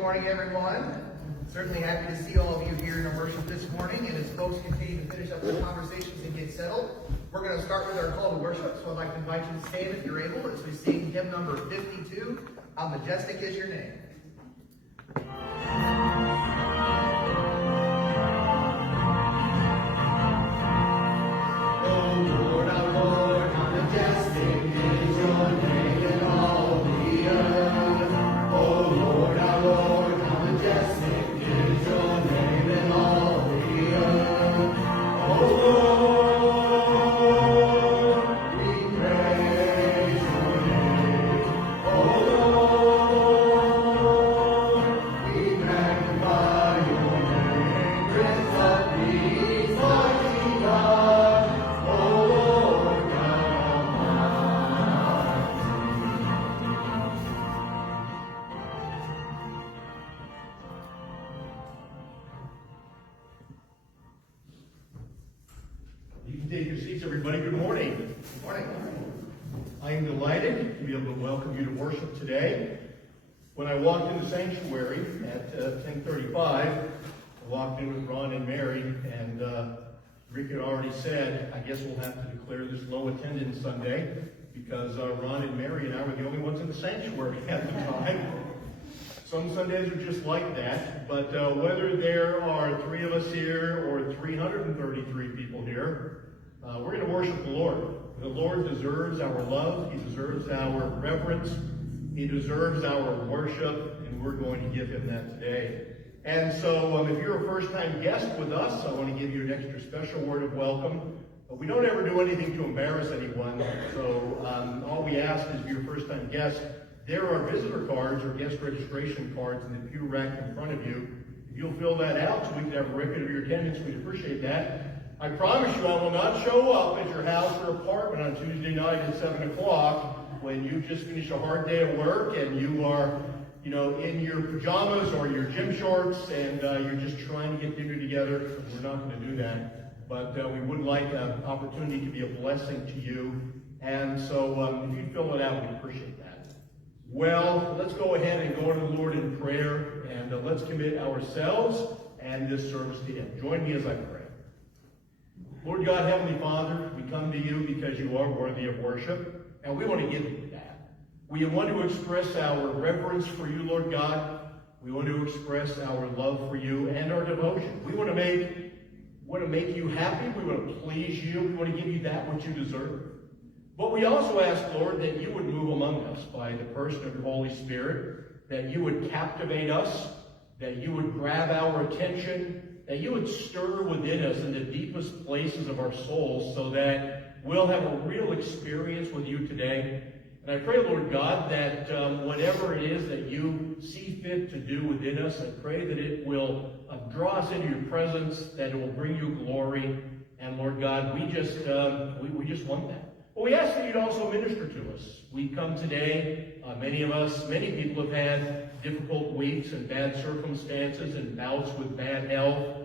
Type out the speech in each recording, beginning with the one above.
morning, everyone. Certainly happy to see all of you here in our worship this morning. And as folks continue to finish up their conversations and get settled, we're going to start with our call to worship. So I'd like to invite you to stand if you're able as we sing hymn number 52, How Majestic Is Your Name. When I walked in the sanctuary at 10:35, I walked in with Ron and Mary, and Rick had already said, I guess we'll have to declare this low attendance Sunday because Ron and Mary and I were the only ones in the sanctuary at the time. Some Sundays are just like that, but whether there are 3 of us here or 333 people here, we're going to worship the Lord. The Lord deserves our love. He deserves our reverence. He deserves our worship, and we're going to give him that today. And so if you're a first-time guest with us, I want to give you an extra special word of welcome. We don't ever do anything to embarrass anyone, so all we ask is if you're a first-time guest, there are visitor cards or guest registration cards in the pew rack in front of you. If you'll fill that out so we can have a record of your attendance, we'd appreciate that. I promise you I will not show up at your house or apartment on Tuesday night at 7 o'clock when you just finish a hard day of work and you are, in your pajamas or your gym shorts and you're just trying to get dinner together. We're not going to do that. But we would like an opportunity to be a blessing to you. And so if you'd fill it out, we'd appreciate that. Well, let's go ahead and go to the Lord in prayer, and let's commit ourselves and this service to him. Join me as I pray. Lord God, Heavenly Father, we come to you because you are worthy of worship. And we want to give you that. We want to express our reverence for you, Lord God. We want to express our love for you and our devotion. We want to make you happy. We want to please you. We want to give you that which you deserve. But we also ask, Lord, that you would move among us by the person of your Holy Spirit, that you would captivate us, that you would grab our attention, that you would stir within us in the deepest places of our souls so that we'll have a real experience with you today. And I pray, Lord God, that whatever it is that you see fit to do within us, I pray that it will draw us into your presence, that it will bring you glory. And Lord God, we just want that. But we ask that you'd also minister to us. We come today, many people have had difficult weeks and bad circumstances and bouts with bad health.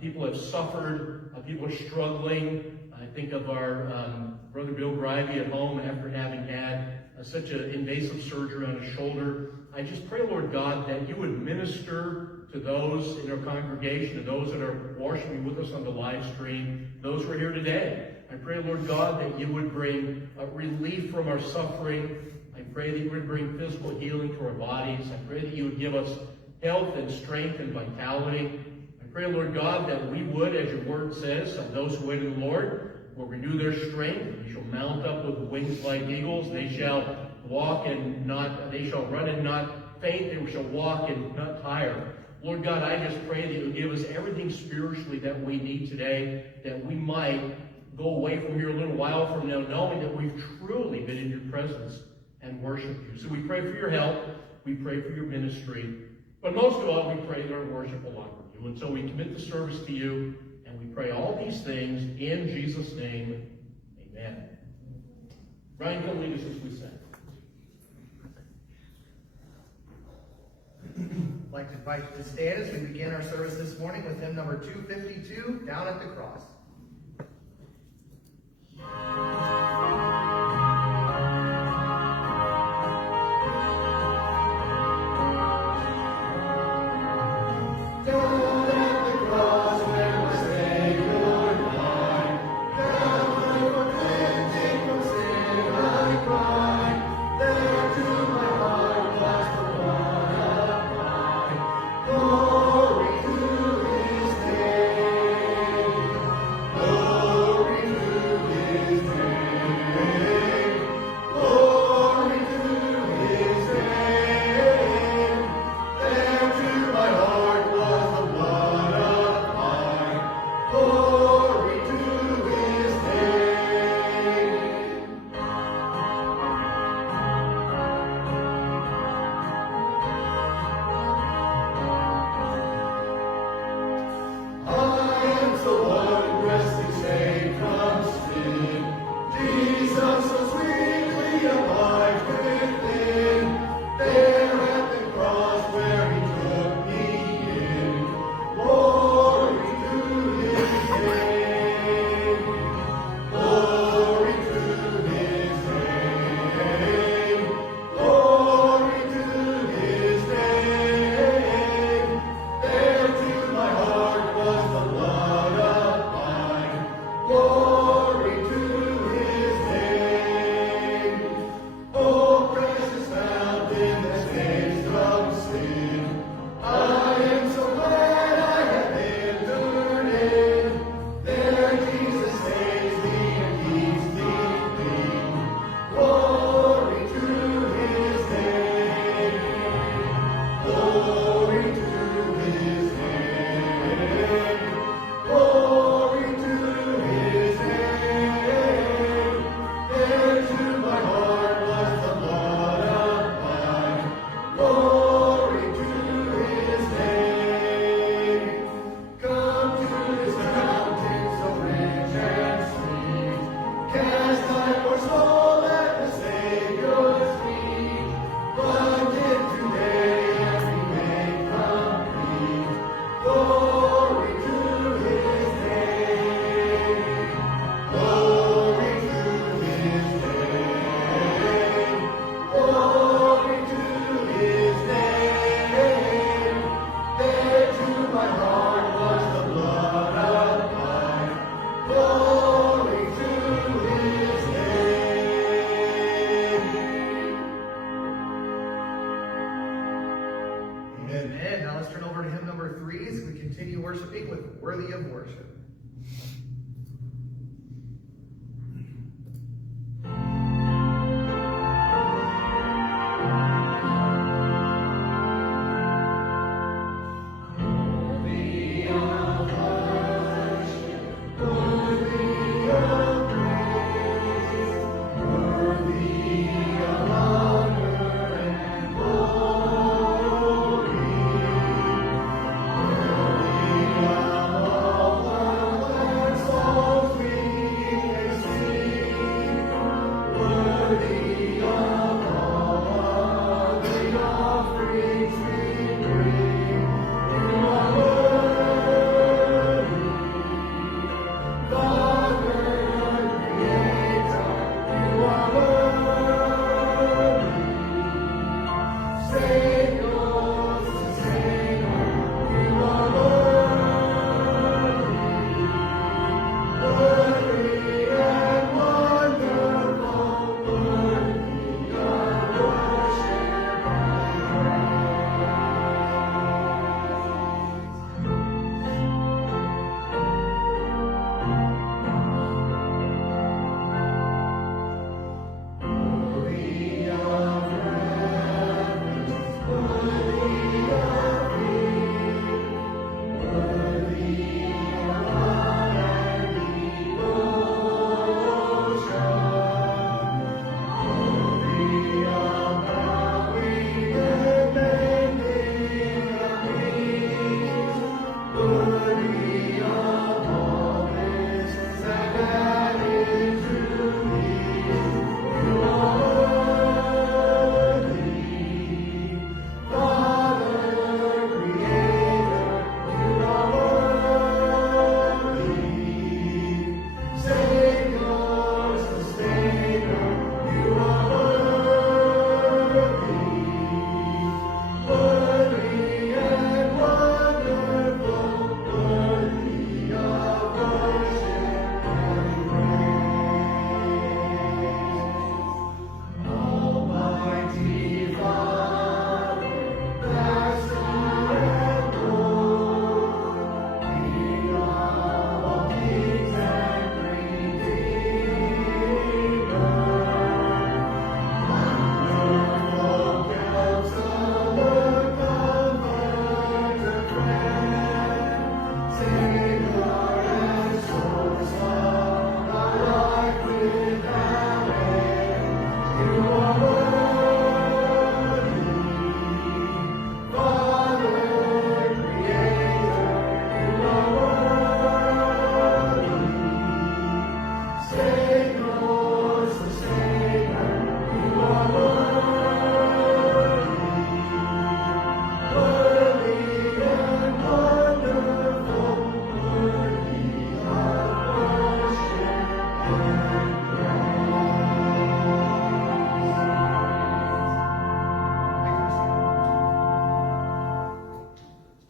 People have suffered. People are struggling. I think of our brother Bill Grivey at home after having had such an invasive surgery on his shoulder. I just pray, Lord God, that you would minister to those in our congregation, to those that are watching with us on the live stream, those who are here today. I pray, Lord God, that you would bring relief from our suffering. I pray that you would bring physical healing to our bodies. I pray that you would give us health and strength and vitality. I pray, Lord God, that we would, as your word says, of those who wait in the Lord, will renew their strength. They shall mount up with wings like eagles. They shall they shall run and not faint. They shall walk and not tire. Lord God, I just pray that you give us everything spiritually that we need today, that we might go away from here a little while from now, knowing that we've truly been in your presence and worshiped you. So we pray for your help. We pray for your ministry. But most of all, we pray that our worship will honor you. And so we commit the service to you. And we pray all these things in Jesus' name. Amen. Brian, come lead us as we sing. I'd like to invite you to stand as we begin our service this morning with hymn number 252, Down at the Cross. Glory to his name. Oh, precious fountain that saves from sin. I am so glad I have entered in. There Jesus saves me and keeps me clean. Glory to his name. Glory to his name. Glory to his name. Into my heart was the blood applied. Glory to his name. Come to this mountain so rich and sweet. Cast thy poor soul at the Savior's feet. Plunge in today and be made complete. Glory to his name. Glory to his name. Glory to his name. There to my heart was the blood applied. Glory to his name. Amen. Amen. Now let's turn over to hymn number 3 as we continue worshiping with Worthy of Worship.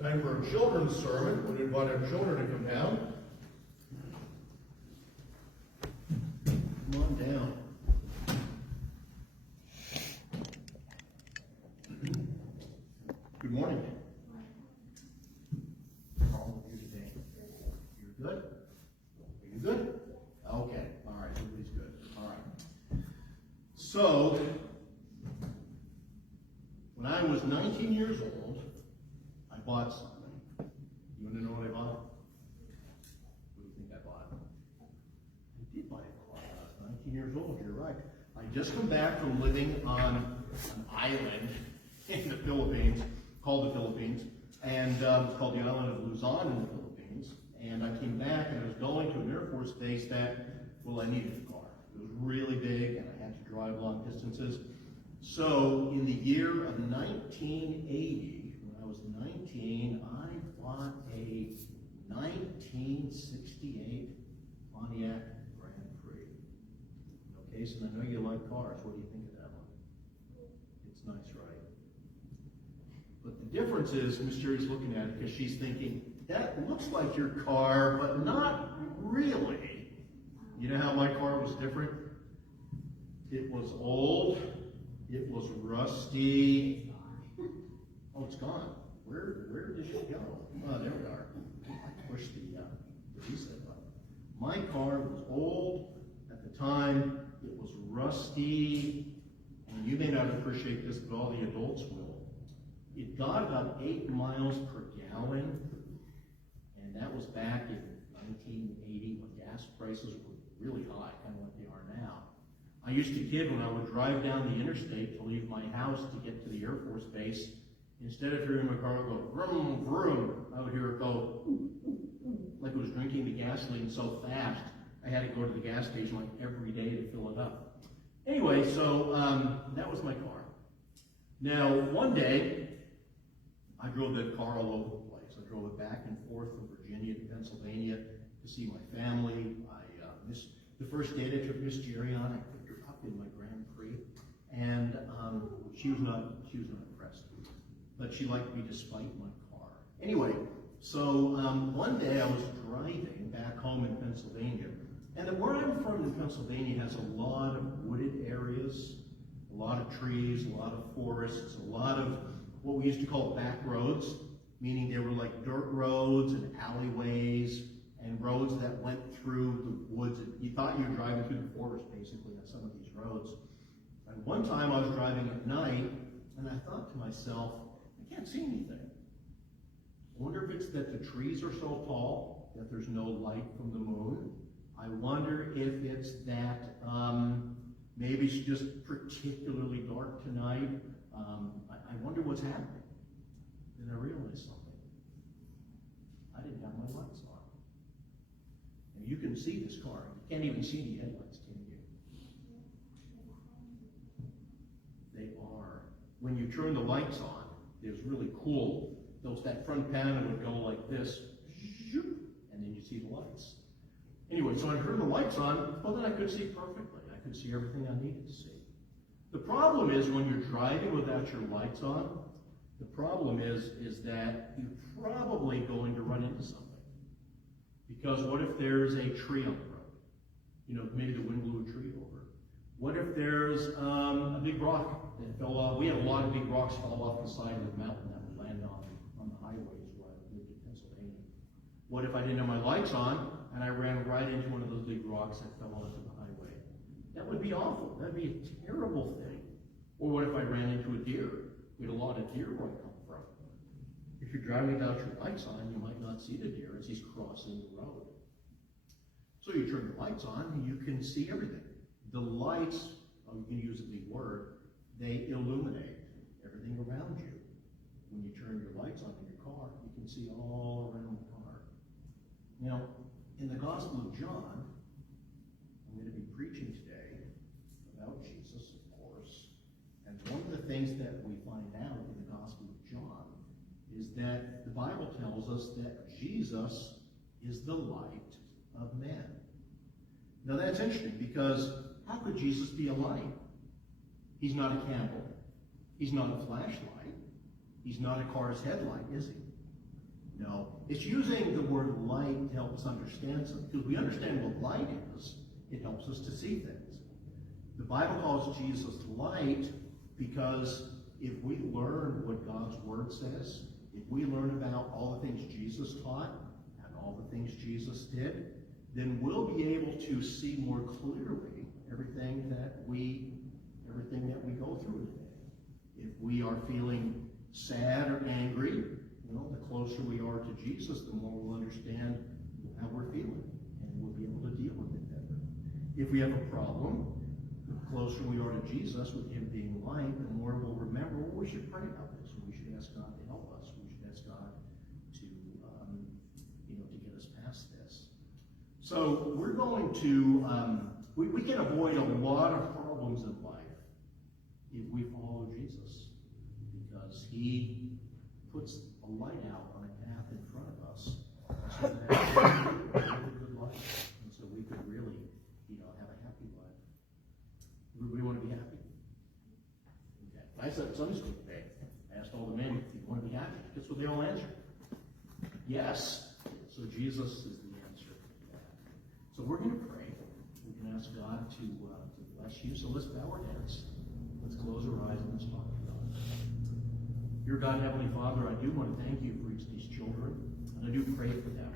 Time for a children's sermon. Would invite our children to come down. down. Good morning. How are you today? You're good? Are you good? Okay. All right. Everybody's good. All right. So, when I was 19 years old, I bought something. You want to know what I bought? What do you think I bought? I did buy a car when I was 19 years old. You're right. I just come back from living on an island in the Philippines, called the Philippines, and it's called the island of Luzon in the Philippines. And I came back and I was going to an Air Force base that, well, I needed a car. It was really big and I had to drive long distances. So in the year of 1980, when I was 19, I bought a 1968 Pontiac Grand Prix. Okay, so I know you like cars. What do you think of that one? It's nice, right? But the difference is, Miss Jerry's looking at it because she's thinking, that looks like your car, but not really. You know how my car was different? It was old. It was rusty. Oh, it's gone. Where did it go? Oh, there we are. I pushed the reset button. My car was old at the time. It was rusty. And you may not appreciate this, but all the adults will. It got about 8 miles per gallon. And that was back in 1980 when gas prices were really high, kind of like they are now. I used to kid when I would drive down the interstate to leave my house to get to the Air Force base. Instead of hearing my car go vroom, vroom, I would hear it go like it was drinking the gasoline so fast, I had to go to the gas station like every day to fill it up. Anyway, so that was my car. Now, one day, I drove that car all over the place. I drove it back and forth from Virginia to Pennsylvania to see my family. The first day I took Miss Jerry on, I picked her up in my Grand Prix, and she was not impressed. But she liked me despite my car. Anyway, so one day I was driving back home in Pennsylvania, and where I'm from in Pennsylvania has a lot of wooded areas, a lot of trees, a lot of forests, a lot of what we used to call back roads, meaning they were like dirt roads and alleyways and roads that went through the woods. You thought you were driving through the forest, basically, on some of these roads. And one time I was driving at night, and I thought to myself, I can't see anything. I wonder if it's that the trees are so tall that there's no light from the moon. I wonder if it's that maybe it's just particularly dark tonight. I wonder what's happening. Then I realized something. I didn't have my lights on. And you can see this car. You can't even see the headlights, can you? They are. When you turn the lights on, it was really cool. That front panel would go like this, and then you see the lights. Anyway, so I turned the lights on, well then I could see perfectly. I could see everything I needed to see. The problem is when you're driving without your lights on, the problem is that you're probably going to run into something. Because what if there's a tree on the road? You know, maybe the wind blew a tree over. What if there's a big rock that fell off? We had a lot of big rocks fall off the side of the mountain that would land on the highways where I lived in Pennsylvania. What if I didn't have my lights on and I ran right into one of those big rocks that fell onto the highway? That would be awful. That would be a terrible thing. Or what if I ran into a deer? We had a lot of deer where I come from. If you're driving without your lights on, you might not see the deer as he's crossing the road. So you turn your lights on and you can see everything. The lights, you can use a big word, they illuminate everything around you. When you turn your lights on in your car, you can see all around the car. Now, in the Gospel of John, I'm going to be preaching today about Jesus, of course. And one of the things that we find out in the Gospel of John is that the Bible tells us that Jesus is the light of men. Now that's interesting because how could Jesus be a light? He's not a candle. He's not a flashlight. He's not a car's headlight, is he? No. It's using the word light to help us understand something. Because we understand what light is, it helps us to see things. The Bible calls Jesus light because if we learn what God's Word says, if we learn about all the things Jesus taught and all the things Jesus did, then we'll be able to see more clearly everything that we go through today. If we are feeling sad or angry, the closer we are to Jesus, the more we'll understand how we're feeling, and we'll be able to deal with it better. If we have a problem, the closer we are to Jesus, with Him being light, the more we'll remember, we should pray about this, and we should ask God to help us. We should ask God to, to get us past this. So we're going to, we can avoid a lot of problems in life if we follow Jesus, because He puts a light out on a path in front of us so that we can live a good life, and so we could really, have a happy life. We want to be happy. Okay. I said Sunday school today. I asked all the men, "Do you want to be happy?" Guess what they all answered? Yes. So Jesus is the answer to that. So we're going to pray. We can ask God to bless you. So let's bow our heads. Let's close our eyes and let's talk to God. Dear God, Heavenly Father, I do want to thank you for each of these children, and I do pray for them.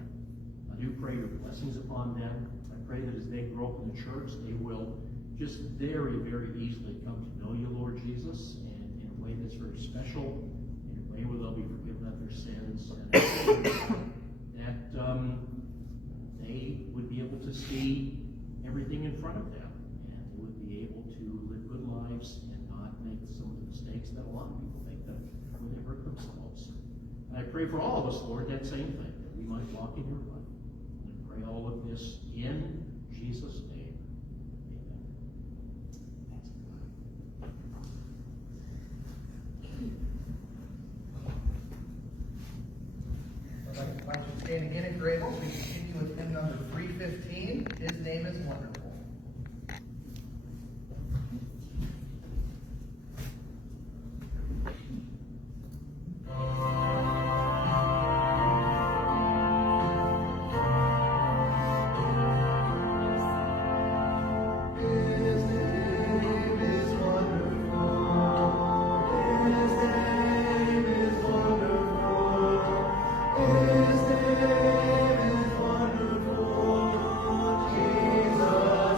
I do pray your blessings upon them. I pray that as they grow up in the church, they will just very, very easily come to know you, Lord Jesus, and in a way that's very special, in a way where they'll be forgiven of their sins, and that they would be able to see everything in front of them, and they would be able to live good lives and not make some of the mistakes that a lot of people make that when they hurt themselves. And I pray for all of us, Lord, that same thing, that we might walk in your light. And I pray all of this in Jesus' name. I'd like to invite you to stand again if you're able. We continue with hymn number 315, His Name is Wonderful. Jesus.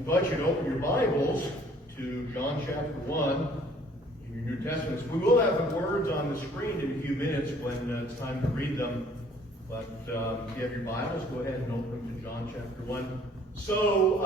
invite you to open your Bibles to John chapter 1 in your New Testaments. We will have the words on the screen in a few minutes when it's time to read them. But if you have your Bibles, go ahead and open them to John chapter 1. So,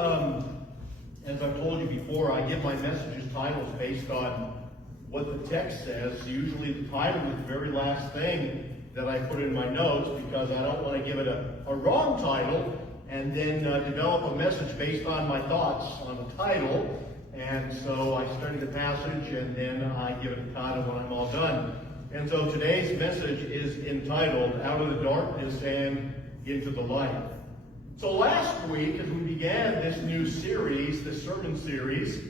as I've told you before, I give my messages titles based on what the text says. Usually the title is the very last thing that I put in my notes because I don't want to give it a wrong title and then develop a message based on my thoughts on the title. And so I study the passage and then I give it a title when I'm all done. And so today's message is entitled, Out of the Darkness and Into the Light. So last week, as we began this new series, this sermon series,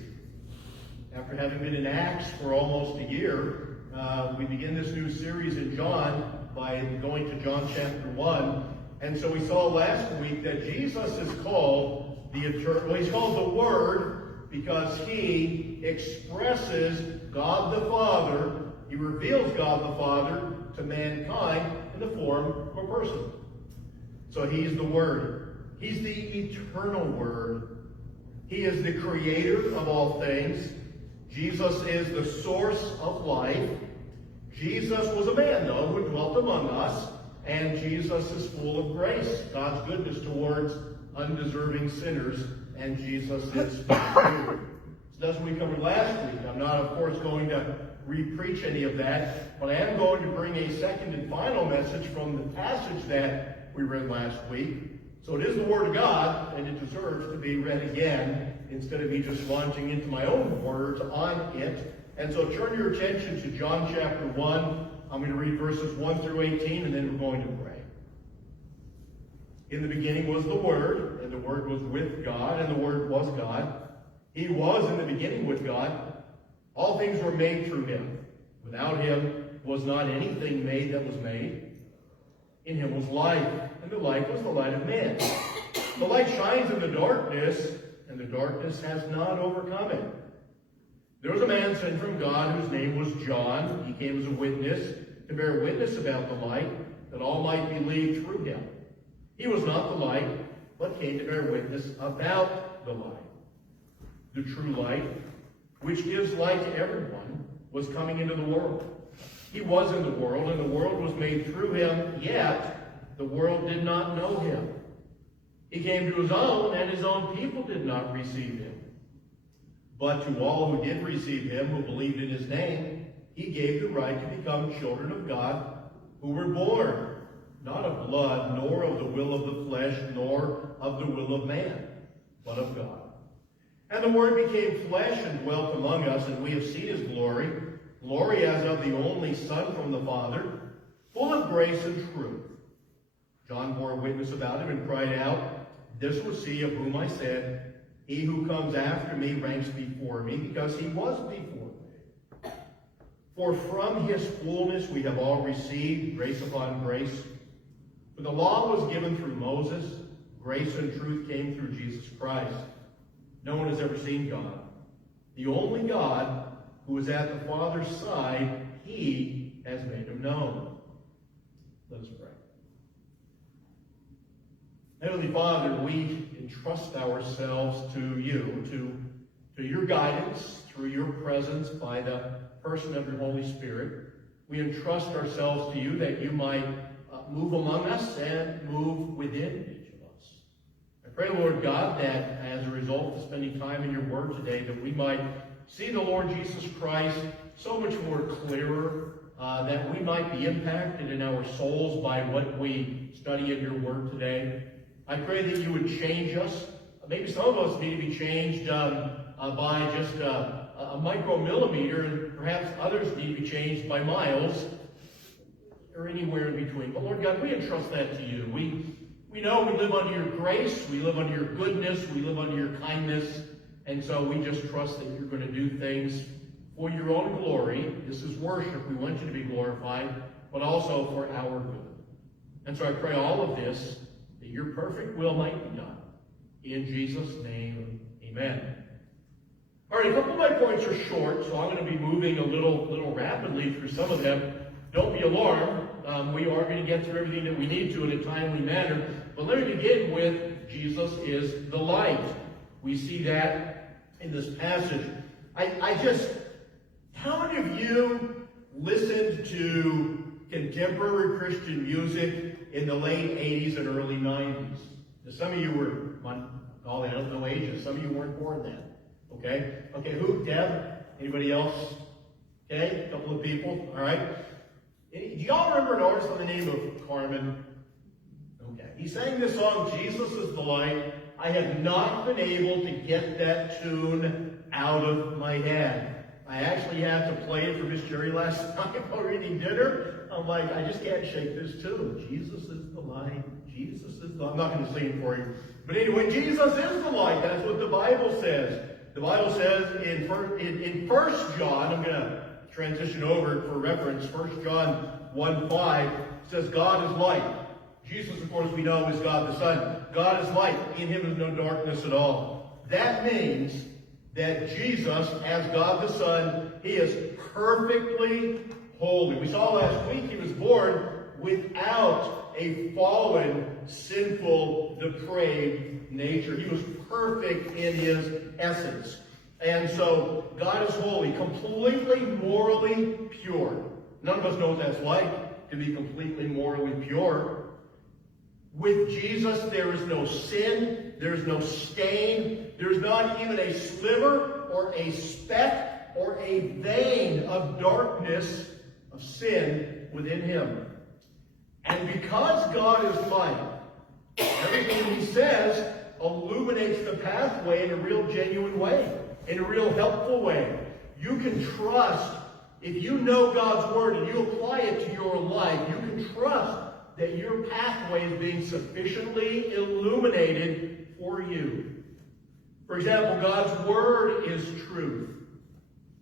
after having been in Acts for almost a year, we begin this new series in John by going to John chapter 1. And so we saw last week that Jesus is called he's called the Word because he expresses God the Father. He reveals God the Father to mankind in the form of a person. So he's the Word. He's the eternal Word. He is the creator of all things. Jesus is the source of life. Jesus was a man, though, who dwelt among us. And Jesus is full of grace, God's goodness towards undeserving sinners. And Jesus is pure. So that's what we covered last week. I'm not, of course, going to re-preach any of that. But I am going to bring a second and final message from the passage that we read last week. So it is the Word of God, and it deserves to be read again instead of me just launching into my own words on it. And so turn your attention to John chapter 1. I'm going to read verses 1 through 18, and then we're going to pray. In the beginning was the Word, and the Word was with God, and the Word was God. He was in the beginning with God. All things were made through him. Without him was not anything made that was made. In him was life, and the life was the light of men. The light shines in the darkness, and the darkness has not overcome it. There was a man sent from God whose name was John. He came as a witness to bear witness about the light, that all might believe through him. He was not the light, but came to bear witness about the light. The true light, which gives light to everyone, was coming into the world. He was in the world, and the world was made through him, yet the world did not know him. He came to his own, and his own people did not receive him. But to all who did receive him, who believed in his name, he gave the right to become children of God, who were born, not of blood, nor of the will of the flesh, nor of the will of man, but of God. And the Word became flesh and dwelt among us, and we have seen his glory, glory as of the only Son from the Father, full of grace and truth. John bore witness about him and cried out, This was he of whom I said, He who comes after me ranks before me, because he was before me. For from his fullness we have all received grace upon grace. For the law was given through Moses, grace and truth came through Jesus Christ. No one has ever seen God. The only God who is at the Father's side, he has made him known. Let us pray. Heavenly Father, we entrust ourselves to you, to your guidance through your presence by the person of your Holy Spirit. We entrust ourselves to you that you might move among us and move within each of us. I pray, Lord God, that as a result of spending time in your word today, that we might see the Lord Jesus Christ so much more clearer, that we might be impacted in our souls by what we study in your word today. I pray that you would change us. Maybe some of us need to be changed by just a micromillimeter, and perhaps others need to be changed by miles, or anywhere in between. But Lord God, we entrust that to you. We know we live under your grace, we live under your goodness, we live under your kindness, and so we just trust that you're going to do things for your own glory. This is worship. We want you to be glorified, but also for our good. And so I pray all of this, that your perfect will might be done. In Jesus' name, amen. All right, a couple of my points are short, so I'm going to be moving a little rapidly through some of them. Don't be alarmed. We are going to get through everything that we need to in a timely manner. But let me begin with Jesus is the light. We see that in this passage. How many of you listened to contemporary Christian music in the late 80s and early 90s? Now, some of you were, I don't know ages, some of you weren't born then. Okay? Okay, who? Deb? Anybody else? Okay, a couple of people, all right? Do y'all remember an artist by the name of Carmen? Okay, he sang this song, Jesus is the Light. I have not been able to get that tune out of my head. I actually had to play it for Miss Jerry last night while eating dinner. I'm like, I just can't shake this tune. Jesus is the light. Jesus is the... I'm not going to sing it for you. But anyway, Jesus is the light. That's what the Bible says. The Bible says in 1 John, I'm going to transition over for reference, 1 John 1:5 says, God is light. Jesus, of course, we know is God the Son. God is light. In him is no darkness at all. That means that Jesus, as God the Son, he is perfectly holy. We saw last week he was born without a fallen, sinful, depraved nature. He was perfect in his essence. And so God is holy, completely morally pure. None of us know what that's like, to be completely morally pure. With Jesus, there is no sin, there's no stain, there's not even a sliver or a speck or a vein of darkness, of sin within him. And because God is light, everything he says illuminates the pathway in a real genuine way, in a real helpful way. You can trust, if you know God's word and you apply it to your life, you can trust that your pathway is being sufficiently illuminated for you. For example, God's word is truth.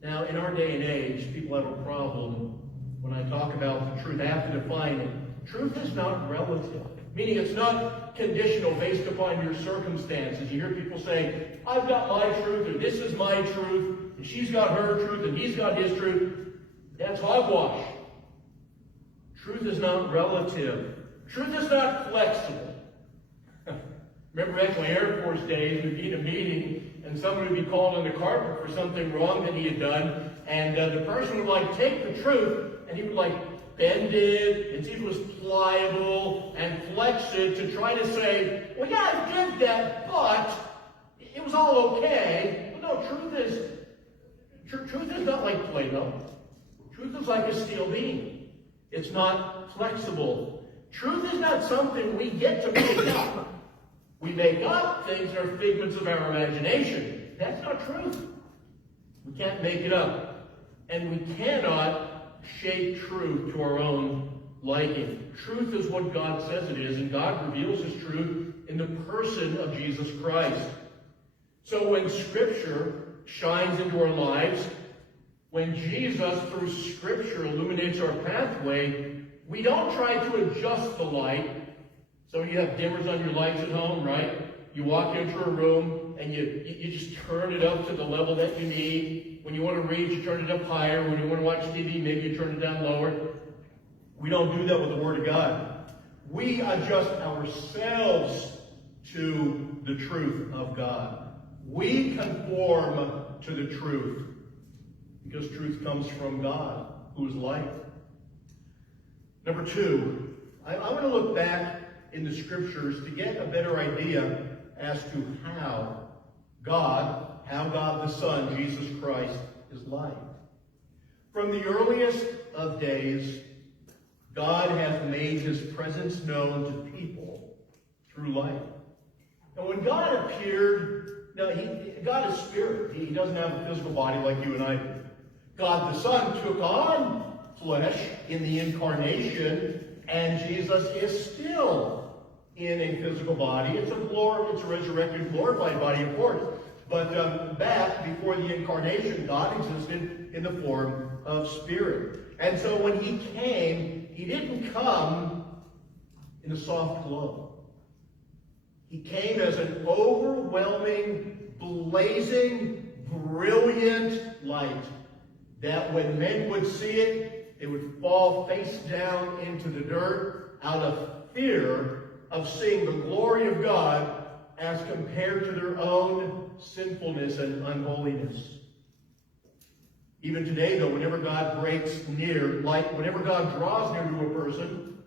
Now, in our day and age, people have a problem when I talk about the truth. I have to define it. Truth is not relative, meaning it's not conditional based upon your circumstances. You hear people say, I've got my truth, or this is my truth, and she's got her truth, and he's got his truth. That's hogwash. Truth is not relative. Truth is not flexible. Remember back in my Air Force days, we'd be in a meeting, and someone would be called on the carpet for something wrong that he had done, and the person would take the truth, and he would bend it, and see if it was pliable, and flex it to try to say, well, yeah, I did that, but it was all okay. Well, no, truth is not like Play-Doh. Truth is like a steel beam. It's not flexible. Truth is not something we get to make up. We make up things that are figments of our imagination. That's not truth. We can't make it up. And we cannot shape truth to our own liking. Truth is what God says it is, and God reveals his truth in the person of Jesus Christ. So when Scripture shines into our lives, when Jesus, through Scripture, illuminates our pathway, we don't try to adjust the light. So you have dimmers on your lights at home, right? You walk into a room and you just turn it up to the level that you need. When you want to read, you turn it up higher. When you want to watch TV, maybe you turn it down lower. We don't do that with the Word of God. We adjust ourselves to the truth of God. We conform to the truth. Because truth comes from God, who is light. Number two, I want to look back in the Scriptures to get a better idea as to how God the Son, Jesus Christ, is light. From the earliest of days, God has made his presence known to people through light. And when God appeared, God is spirit. He doesn't have a physical body like you and I do. God the Son took on flesh in the incarnation, and Jesus is still in a physical body. It's a resurrected, glorified body, of course. But back before the incarnation, God existed in the form of spirit. And so when he came, he didn't come in a soft glow. He came as an overwhelming, blazing, brilliant light that when men would see it, they would fall face down into the dirt out of fear of seeing the glory of God as compared to their own sinfulness and unholiness. Even today, though, whenever God breaks near, whenever God draws near to a person,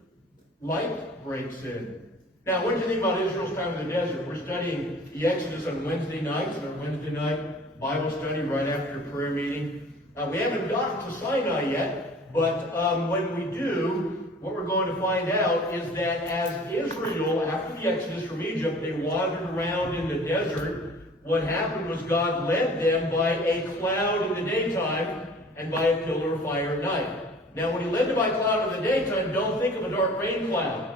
light breaks in. Now, what do you think about Israel's time in the desert? We're studying the Exodus on Wednesday nights, in our Wednesday night Bible study right after prayer meeting. We haven't gotten to Sinai yet, but when we do, what we're going to find out is that as Israel, after the Exodus from Egypt, they wandered around in the desert, what happened was God led them by a cloud in the daytime and by a pillar of fire at night. Now, when he led them by a cloud in the daytime, don't think of a dark rain cloud.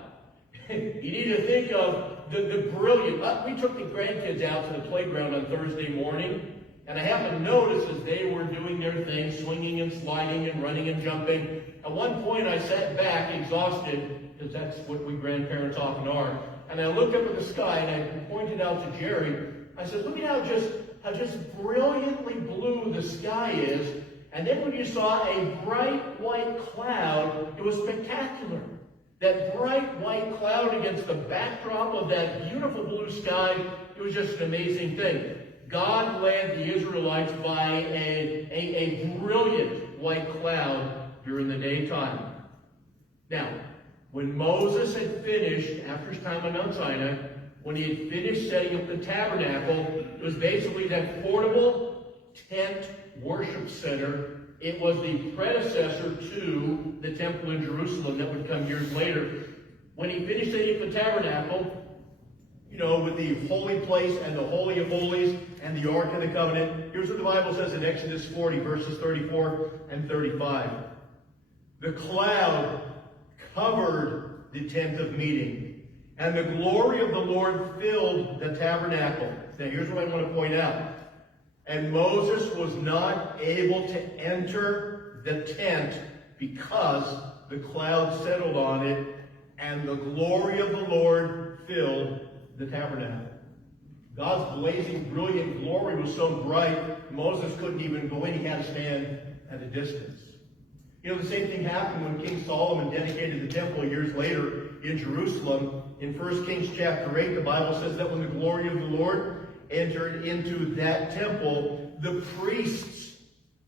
You need to think of the brilliant. We took the grandkids out to the playground on Thursday morning, and I happened to notice as they were doing their thing, swinging and sliding and running and jumping, at one point I sat back exhausted, because that's what we grandparents often are, and I looked up at the sky and I pointed out to Jerry, I said, look at how just brilliantly blue the sky is, and then when you saw a bright white cloud, it was spectacular. That bright white cloud against the backdrop of that beautiful blue sky, it was just an amazing thing. God led the Israelites by a brilliant white cloud during the daytime. Now, when Moses had finished, after his time on Mount Sinai, when he had finished setting up the tabernacle, it was basically that portable tent worship center. It was the predecessor to the temple in Jerusalem that would come years later. When he finished setting up the tabernacle, with the holy place and the Holy of Holies and the Ark of the Covenant, here's what the Bible says in Exodus 40, verses 34 and 35. The cloud covered the tent of meeting, and the glory of the Lord filled the tabernacle. Now here's what I want to point out. And Moses was not able to enter the tent because the cloud settled on it, and the glory of the Lord filled the tabernacle. God's blazing, brilliant glory was so bright, Moses couldn't even go in. He had to stand at a distance. The same thing happened when King Solomon dedicated the temple years later in Jerusalem. In 1 Kings chapter 8, the Bible says that when the glory of the Lord entered into that temple, the priests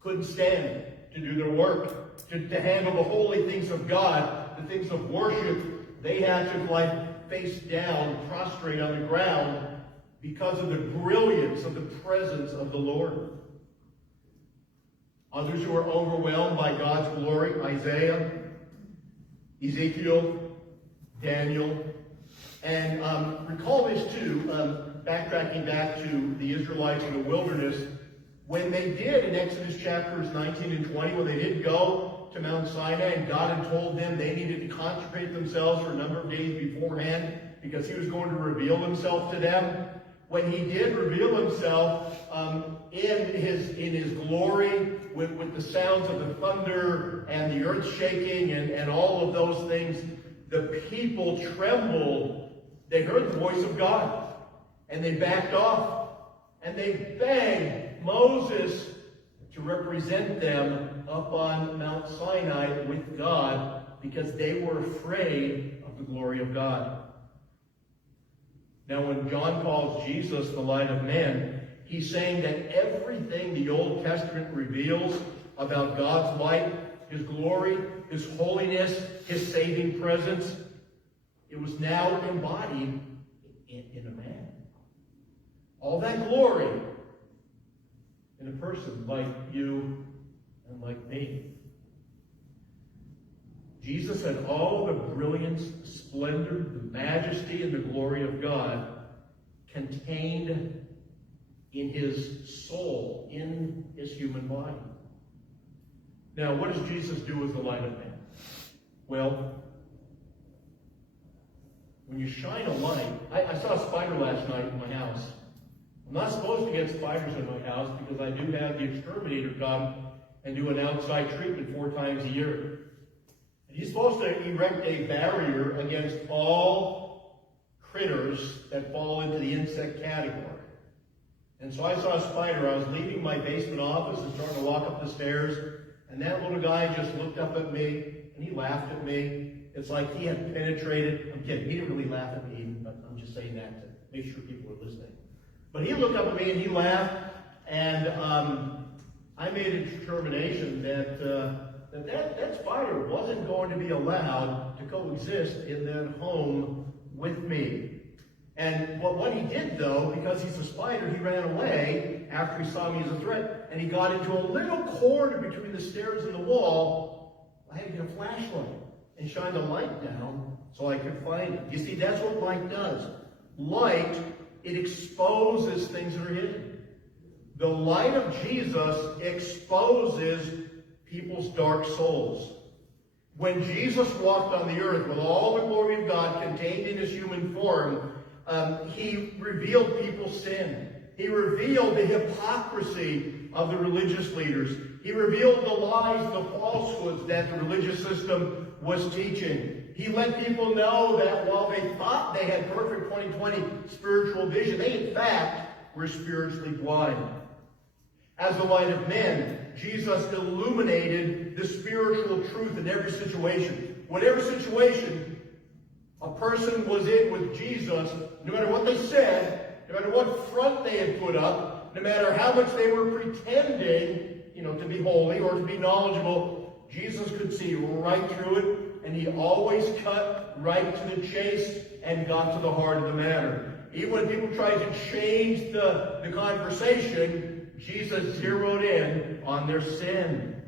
couldn't stand to do their work, to handle the holy things of God, the things of worship. They had to face down, prostrate on the ground because of the brilliance of the presence of the Lord. Others who are overwhelmed by God's glory, Isaiah, Ezekiel, Daniel, and recall this too, backtracking back to the Israelites in the wilderness, when they did in Exodus chapters 19 and 20, when they did go to Mount Sinai and God had told them they needed to consecrate themselves for a number of days beforehand because he was going to reveal himself to them. When he did reveal himself in his glory with the sounds of the thunder and the earth shaking and all of those things, the people trembled. They heard the voice of God and they backed off and they begged Moses to represent them up on Mount Sinai with God because they were afraid of the glory of God. Now, when John calls Jesus the light of men, he's saying that everything the Old Testament reveals about God's light, his glory, his holiness, his saving presence, it was now embodied in a man. All that glory in a person like you and like me. Jesus had all the brilliance, splendor, the majesty, and the glory of God contained in his soul, in his human body. Now, what does Jesus do as the light of man? Well, when you shine a light, I saw a spider last night in my house. I'm not supposed to get spiders in my house because I do have the exterminator come and do an outside treatment 4 times a year. And he's supposed to erect a barrier against all critters that fall into the insect category. And so I saw a spider. I was leaving my basement office and starting to walk up the stairs, and that little guy just looked up at me and he laughed at me. It's like he had penetrated. I'm kidding. He didn't really laugh at me, but I'm just saying that make sure people are listening. But he looked up at me and he laughed, and I made a determination that spider wasn't going to be allowed to coexist in that home with me. And what he did, though, because he's a spider, he ran away after he saw me as a threat, and he got into a little corner between the stairs and the wall. I had to get a flashlight and shine the light down so I could find it. You see, that's what light does. Light, it exposes things that are hidden. The light of Jesus exposes people's dark souls. When Jesus walked on the earth with all the glory of God contained in his human form, he revealed people's sin. He revealed the hypocrisy of the religious leaders. He revealed the lies, the falsehoods that the religious system was teaching. He let people know that while they thought they had perfect 20/20 spiritual vision, they in fact were spiritually blind. As the light of men, Jesus illuminated the spiritual truth in every situation. Whatever situation a person was in with Jesus, no matter what they said, no matter what front they had put up, no matter how much they were pretending, to be holy or to be knowledgeable, Jesus could see right through it, and he always cut right to the chase and got to the heart of the matter. Even when people tried to change the conversation, Jesus zeroed in on their sin.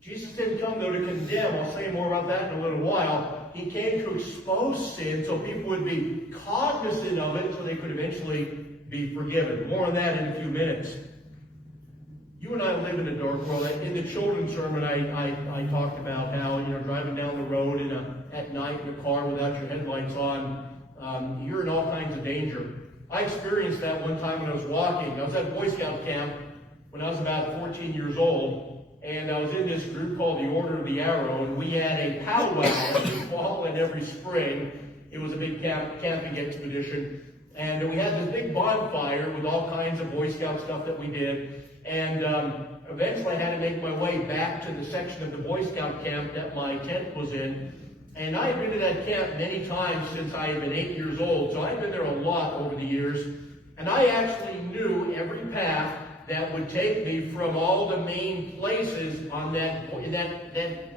Jesus didn't come, though, to condemn. I'll say more about that in a little while. He came to expose sin so people would be cognizant of it so they could eventually be forgiven. More on that in a few minutes. You and I live in a dark world. In the children's sermon, I talked about how, driving down the road at night in a car without your headlights on, you're in all kinds of danger. I experienced that one time when I was walking. I was at Boy Scout camp when I was about 14 years old, and I was in this group called the Order of the Arrow, and we had a powwow every fall and every spring. It was a big camping expedition, and we had this big bonfire with all kinds of Boy Scout stuff that we did. And eventually I had to make my way back to the section of the Boy Scout camp that my tent was in. And I had been to that camp many times since I had been 8 years old, so I'd been there a lot over the years. And I actually knew every path that would take me from all the main places on that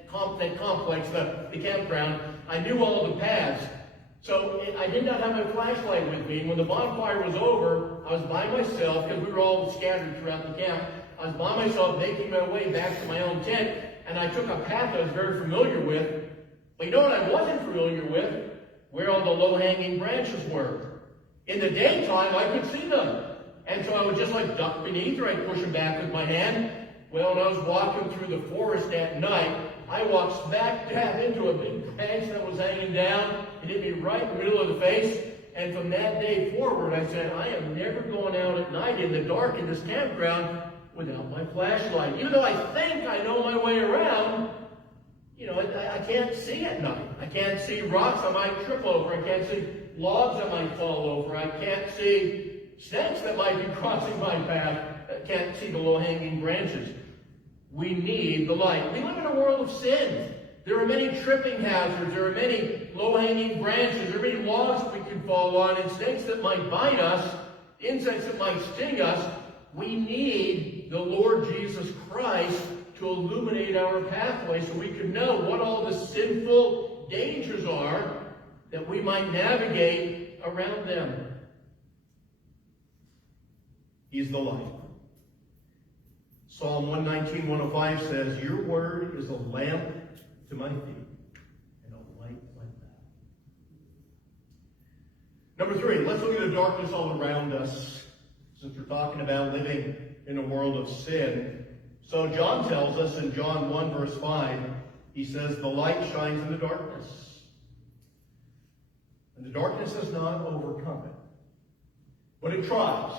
complex, the campground. I knew all the paths. So I did not have my flashlight with me. And when the bonfire was over, I was by myself, because we were all scattered throughout the camp. I was by myself making my way back to my own tent, and I took a path I was very familiar with. But you know what I wasn't familiar with? Where all the low-hanging branches were. In the daytime, I could see them. And so I would just duck beneath, or I'd push them back with my hand. Well, when I was walking through the forest at night, I walked smack dab into a big branch that was hanging down. It hit me right in the middle of the face. And from that day forward, I said, I am never going out at night in the dark in this campground without my flashlight. Even though I think I know my way around, I can't see at night. I can't see rocks I might trip over. I can't see logs I might fall over. I can't see snakes that might be crossing my path. I can't see the low-hanging branches. We need the light. We live in a world of sin. There are many tripping hazards. There are many low-hanging branches. There are many logs that we can fall on, and snakes that might bite us, insects that might sting us. We need the Lord Jesus Christ to illuminate our pathway so we can know what all the sinful dangers are that we might navigate around them. He's the light. Psalm 119, 105 says, your word is a lamp to my feet and a light like that. Number 3, let's look at the darkness all around us, since we're talking about living in a world of sin. So John tells us in John 1, verse 5, he says, the light shines in the darkness, and the darkness has not overcome it. But it tries.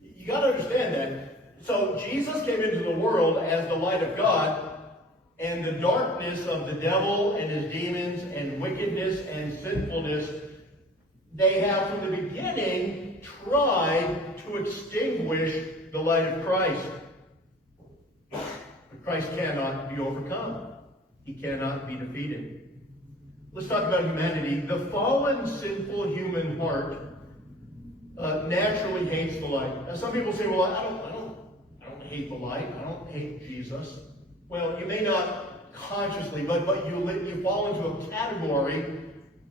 You got to understand that. So Jesus came into the world as the light of God, and the darkness of the devil and his demons and wickedness and sinfulness, they have from the beginning tried to extinguish the light of Christ. But Christ cannot be overcome. He cannot be defeated. let's talk about humanity. The fallen, sinful human heart naturally hates the light. Now, some people say, well, I don't hate the light. I don't hate Jesus. Well, you may not consciously, but you fall into a category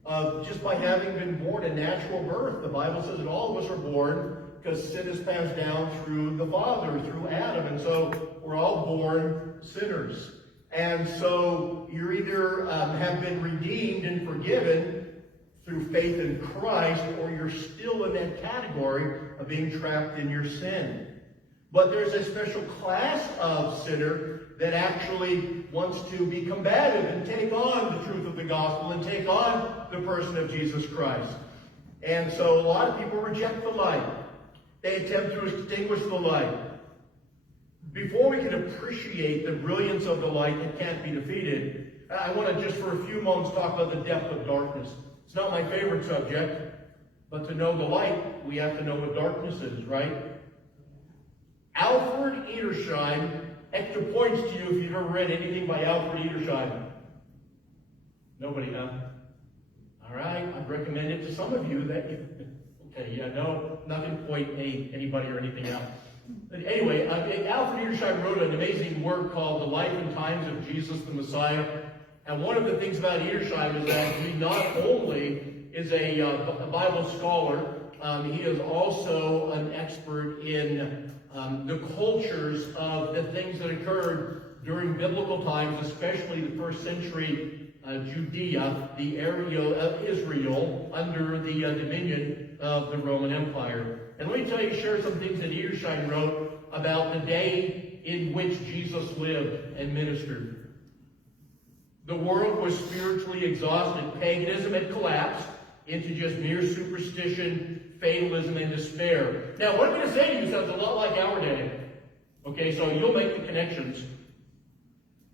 of just by having been born a natural birth. The Bible says that all of us are born because sin is passed down through the Father, through Adam. And so we're all born sinners. And so you either have been redeemed and forgiven through faith in Christ, or you're still in that category of being trapped in your sin. But there's a special class of sinner that actually wants to be combative and take on the truth of the gospel and take on the person of Jesus Christ. And so a lot of people reject the light. They attempt to extinguish the light. Before we can appreciate the brilliance of the light that can't be defeated, I want to just for a few moments talk about the depth of darkness. It's not my favorite subject, but to know the light, we have to know what darkness is, right? Alfred Edersheim, extra points to you if you've ever read anything by Alfred Edersheim. Nobody, huh? All right, I'd recommend it to some of you that you, okay, yeah, no, not going to point anybody or anything out. But anyway, Alfred Edersheim wrote an amazing work called The Life and Times of Jesus the Messiah. And one of the things about Edersheim is that he not only is a Bible scholar, he is also an expert in the cultures of the things that occurred during biblical times, especially the first century Judea, the area of Israel, under the dominion of the Roman Empire. And let me tell you, share some things that Edersheim wrote about the day in which Jesus lived and ministered. The world was spiritually exhausted. Paganism had collapsed into just mere superstition, fatalism, and despair. Now, what I'm going to say to you sounds a lot like our day. Okay, so you'll make the connections.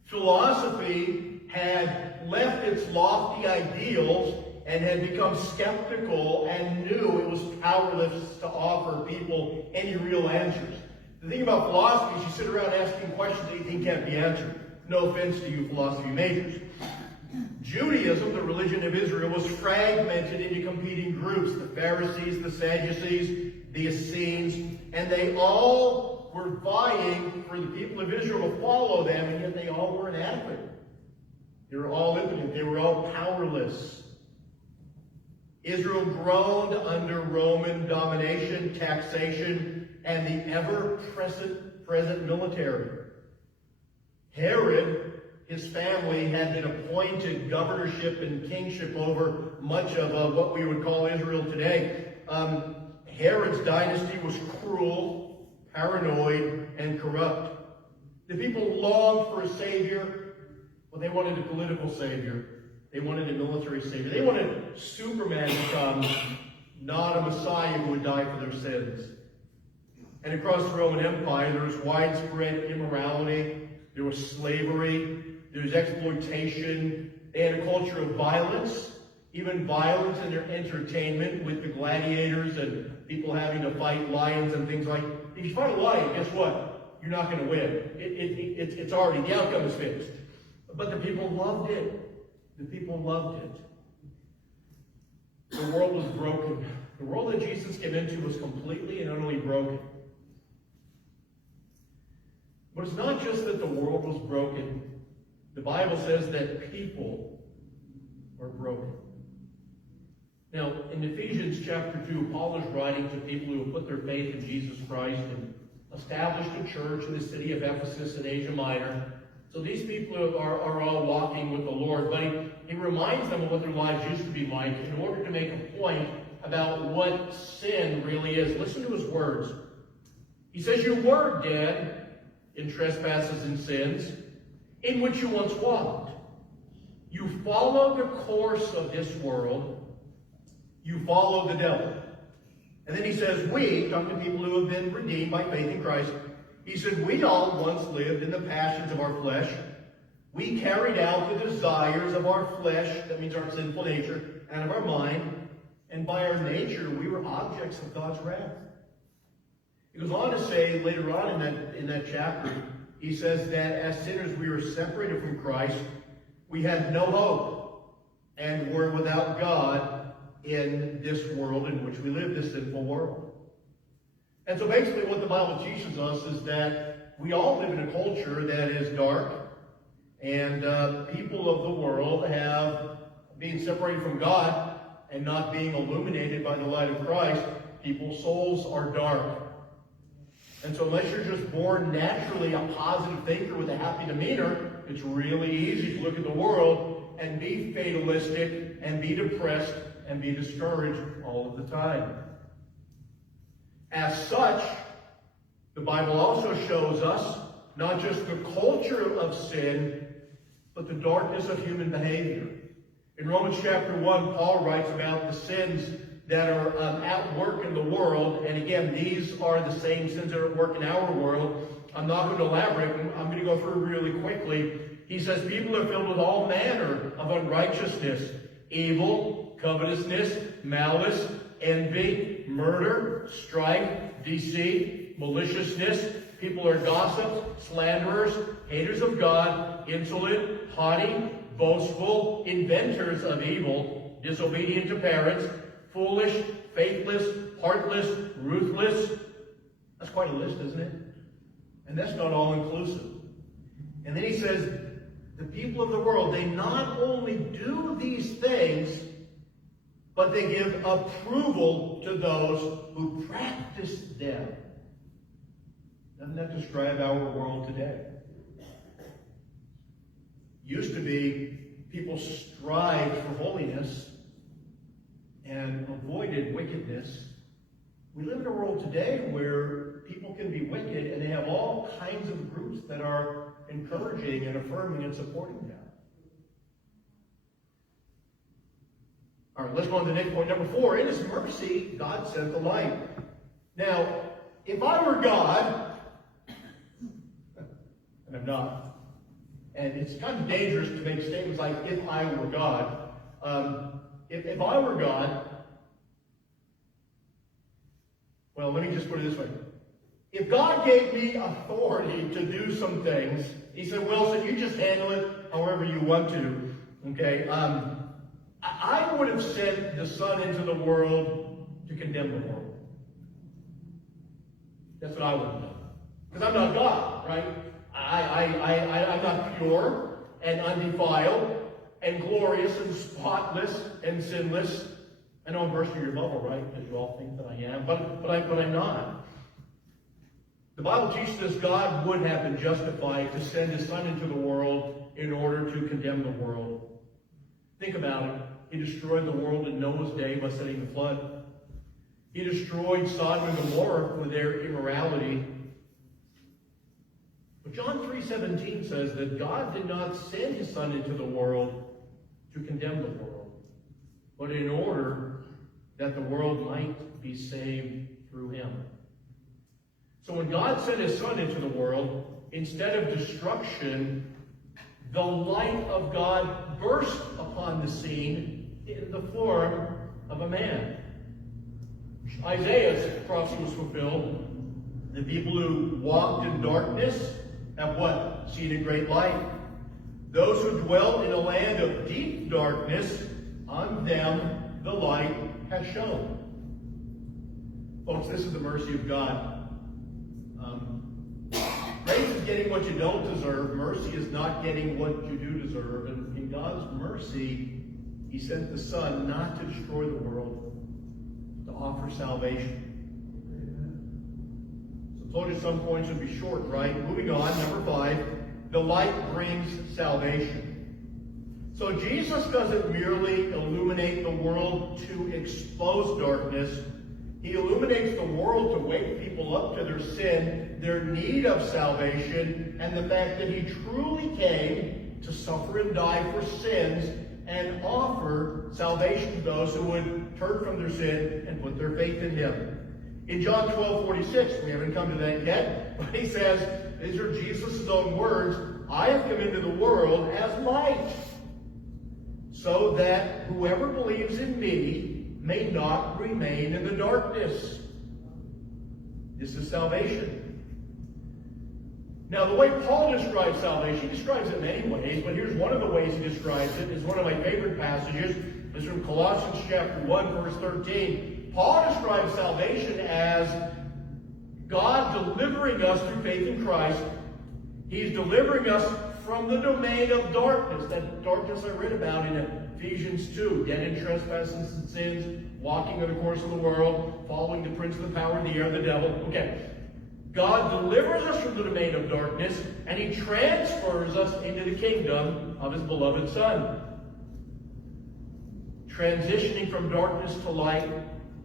Philosophy had left its lofty ideals and had become skeptical and knew it was powerless to offer people any real answers. The thing about philosophy is you sit around asking questions that you think can't be answered. No offense to you philosophy majors. Judaism, the religion of Israel, was fragmented into competing groups. The Pharisees, the Sadducees, the Essenes, and they all were vying for the people of Israel to follow them, and yet they all were inadequate. They were all impotent. They were all powerless. Israel groaned under Roman domination, taxation, and the ever-present military. Herod, his family, had been appointed governorship and kingship over much of what we would call Israel today. Herod's dynasty was cruel, paranoid, and corrupt. The people longed for a savior. Well, they wanted a political savior. They wanted a military savior. They wanted Superman to come, not a Messiah who would die for their sins. And across the Roman Empire, there was widespread immorality. There was slavery. There was exploitation. They had a culture of violence, even violence in their entertainment with the gladiators and people having to fight lions and things like that. If you fight a lion, guess what? You're not going to win. It's already, the outcome is fixed. But the people loved it. The people loved it. The world was broken. The world that Jesus came into was completely and utterly broken. But it's not just that the world was broken. The Bible says that people were broken. Now, in Ephesians chapter 2, Paul is writing to people who have put their faith in Jesus Christ and established a church in the city of Ephesus in Asia Minor. So these people are all walking with the Lord, but he reminds them of what their lives used to be like in order to make a point about what sin really is. Listen to his words. He says, "You were dead in trespasses and sins, in which you once walked. You followed the course of this world. You followed the devil." And then he says, we, talking to people who have been redeemed by faith in Christ, he said, "We all once lived in the passions of our flesh. We carried out the desires of our flesh," that means our sinful nature, "and of our mind. And by our nature, we were objects of God's wrath." He goes on to say later on in that chapter, he says that as sinners we were separated from Christ. We had no hope and we're without God in this world in which we live, this sinful world. And so basically what the Bible teaches us is that we all live in a culture that is dark, and people of the world have being separated from God and not being illuminated by the light of Christ. People's souls are dark. And so unless you're just born naturally a positive thinker with a happy demeanor, it's really easy to look at the world and be fatalistic and be depressed and be discouraged all of the time. As such, the Bible also shows us not just the culture of sin, but the darkness of human behavior. In Romans chapter 1, Paul writes about the sins that are at work in the world. And again, these are the same sins that are at work in our world. I'm not going to elaborate. I'm going to go through really quickly. He says, people are filled with all manner of unrighteousness, evil, covetousness, malice, envy, murder, strife, deceit, maliciousness. People are gossips, slanderers, haters of God, insolent, haughty, boastful, inventors of evil, disobedient to parents, foolish, faithless, heartless, ruthless. That's quite a list, isn't it? And that's not all inclusive. And then he says, the people of the world, they not only do these things, but they give approval to those who practice them. Doesn't that describe our world today? Used to be people strived for holiness and avoided wickedness. We live in a world today where people can be wicked, and they have all kinds of groups that are encouraging and affirming and supporting them. All right, let's go on to the next point, number 4. In His mercy, God sent the light. Now, if I were God, and I'm not, and it's kind of dangerous to make statements like, if I were God. If I were God, well, let me just put it this way. If God gave me authority to do some things, He said, Wilson, you just handle it however you want to, okay? I would have sent the Son into the world to condemn the world. That's what I would have done. Because I'm not God, right? I'm not pure and undefiled and glorious and spotless and sinless. I know I'm bursting your bubble, right? Because you all think that I am, but I'm not. The Bible teaches us God would have been justified to send His Son into the world in order to condemn the world. Think about it. He destroyed the world in Noah's day by sending the flood. He destroyed Sodom and Gomorrah for their immorality. But John 3:17 says that God did not send His Son into the world to condemn the world, but in order that the world might be saved through Him. So when God sent His Son into the world, instead of destruction, the light of God burst upon the scene in the form of a man. Isaiah's prophecy was fulfilled. The people who walked in darkness have what? Seen a great light. Those who dwell in a land of deep darkness, on them the light has shone. Folks, this is the mercy of God. Grace is getting what you don't deserve. Mercy is not getting what you do deserve. And in God's mercy, He sent the Son not to destroy the world, to offer salvation. So I told you some points would be short, right? Moving on, number 5. The light brings salvation. So Jesus doesn't merely illuminate the world to expose darkness. He illuminates the world to wake people up to their sin, their need of salvation, and the fact that He truly came to suffer and die for sins and offer salvation to those who would turn from their sin and put their faith in Him. In John 12:46, we haven't come to that yet, but He says, these are Jesus' own words, I have come into the world as light, so that whoever believes in me may not remain in the darkness. This is salvation. Now, the way Paul describes salvation, he describes it many ways, but here's one of the ways he describes it. It's one of my favorite passages. It's from Colossians chapter 1, verse 13. Paul describes salvation as God delivering us through faith in Christ. He's delivering us from the domain of darkness, that darkness I read about in Ephesians 2, dead in trespasses and sins, walking in the course of the world, following the prince of the power of the air, the devil. Okay. God delivers us from the domain of darkness, and he transfers us into the kingdom of his beloved Son. Transitioning from darkness to light,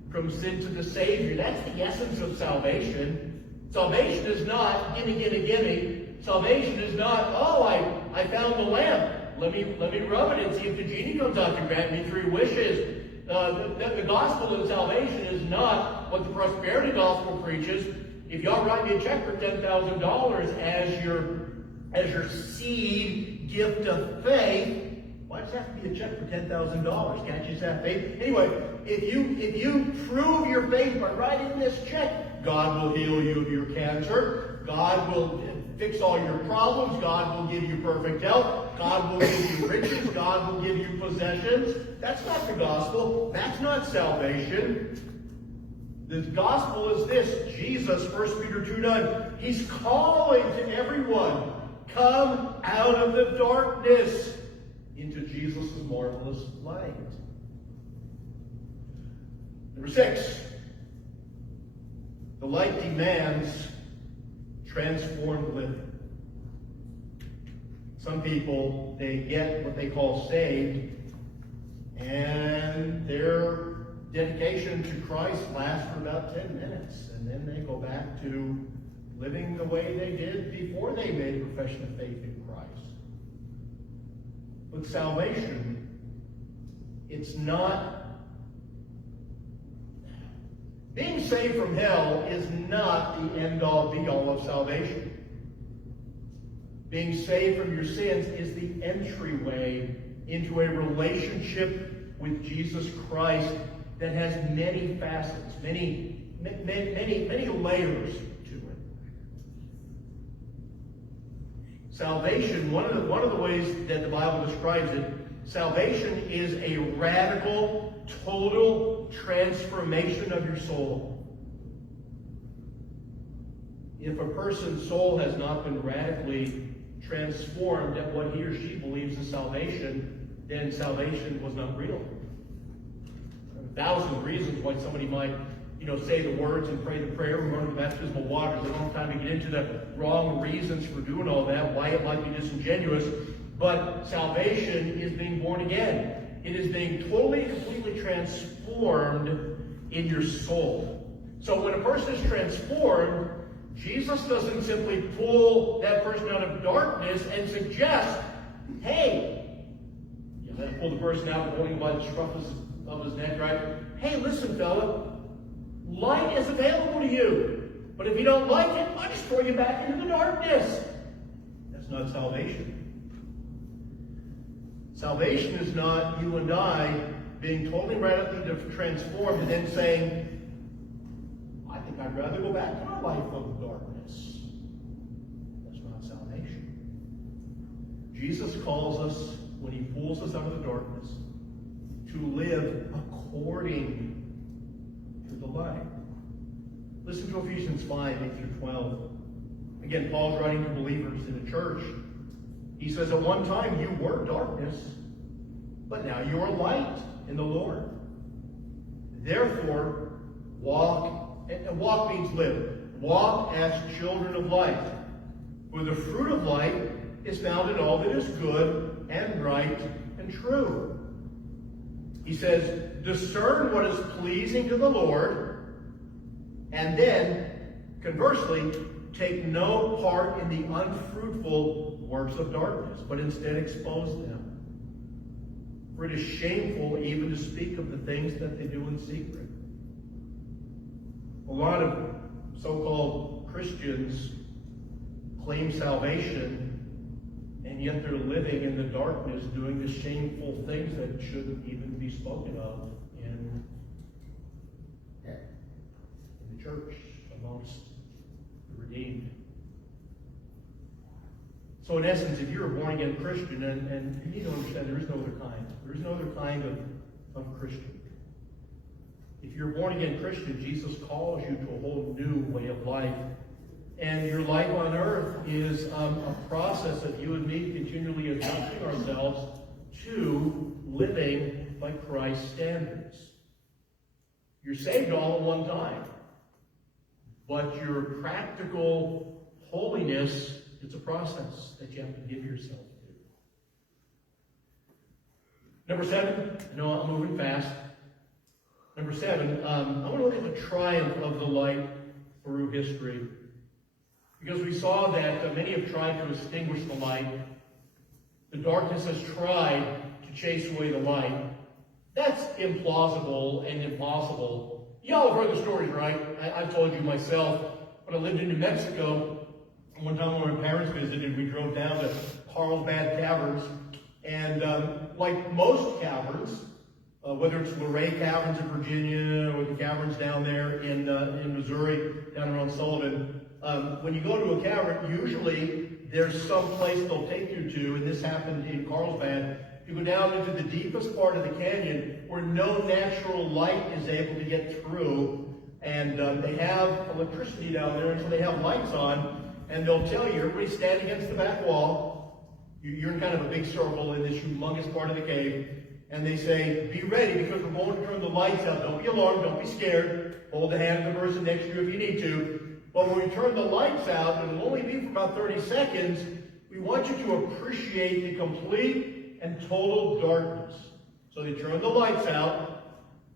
from sin to the Savior. That's the essence of salvation. Salvation is not gimme, gimme, gimme. Salvation is not, oh, I found the lamp. Let me rub it and see if the genie comes out to grant me 3 wishes. The gospel of salvation is not what the prosperity gospel preaches. If y'all write me a check for $10,000 as your seed gift of faith, why does it have to be a check for $10,000? Can't you just have faith? Anyway, if you prove your faith by writing this check, God will heal you of your cancer. God will fix all your problems. God will give you perfect health. God will give you riches. God will give you possessions. That's not the gospel. That's not salvation. The gospel is this. Jesus, 1 Peter 2:9, he's calling to everyone, come out of the darkness into Jesus' marvelous light. Number 6, the light demands transformed living. Some people, they get what they call saved, and their dedication to Christ lasts for about 10 minutes, and then they go back to living the way they did before they made a profession of faith in Christ. But salvation, it's not... Being saved from hell is not the end-all, be-all of salvation. Being saved from your sins is the entryway into a relationship with Jesus Christ that has many facets, many layers to it. Salvation, one of the ways that the Bible describes it, salvation is a radical, total transformation of your soul. If a person's soul has not been radically transformed at what he or she believes is salvation, then salvation was not real. 1,000 reasons why somebody might, say the words and pray the prayer and run the baptismal waters. I don't have time to get into the wrong reasons for doing all that, why it might be disingenuous. But salvation is being born again. It is being totally and completely transformed in your soul. So when a person is transformed, Jesus doesn't simply pull that person out of darkness and suggest, hey, then pull the person out and hold him by the scruff of his neck, right? Hey, listen, fella, light is available to you. But if you don't like it, I'll just throw you back into the darkness. That's not salvation. Salvation is not you and I being totally radically transformed and then saying, I think I'd rather go back to my life of darkness. That's not salvation. Jesus calls us, when he pulls us out of the darkness, to live according to the light. Listen to Ephesians 5, 8 through 12. Again, Paul's writing to believers in the church. He says, at one time you were darkness, but now you are light in the Lord. Therefore, walk, and walk means live. Walk as children of light. For the fruit of light is found in all that is good and right and true. He says, discern what is pleasing to the Lord, and then, conversely, take no part in the unfruitful works of darkness, but instead expose them. For it is shameful even to speak of the things that they do in secret. A lot of so-called Christians claim salvation, and yet they're living in the darkness, doing the shameful things that shouldn't even be spoken of in the church amongst the redeemed. So in essence, if you're a born-again Christian, and you need to understand there is no other kind. There is no other kind of Christian. If you're a born-again Christian, Jesus calls you to a whole new way of life. And your life on earth is a process of you and me continually adjusting ourselves to living by Christ's standards. You're saved all at one time. But your practical holiness, it's a process that you have to give yourself to. Number 7, I know I'm moving fast. Number 7, I want to look at the triumph of the light through history. Because we saw that many have tried to extinguish the light. The darkness has tried to chase away the light. That's implausible and impossible. Y'all have heard the stories, right? I've told you myself. When I lived in New Mexico, one time when my parents visited, we drove down to Carlsbad Caverns. And like most caverns, whether it's Luray Caverns in Virginia or the caverns down there in Missouri, down around Sullivan, when you go to a cavern, usually there's some place they'll take you to, and this happened in Carlsbad. You go down into the deepest part of the canyon where no natural light is able to get through, and they have electricity down there, and so they have lights on, and they'll tell you, everybody stand against the back wall. You're in kind of a big circle in this humongous part of the cave, and they say, be ready because we're going to turn the lights out. Don't be alarmed, don't be scared. Hold the hand of the person next to you if you need to. But when we turn the lights out, and it'll only be for about 30 seconds, we want you to appreciate the complete and total darkness. So they turned the lights out,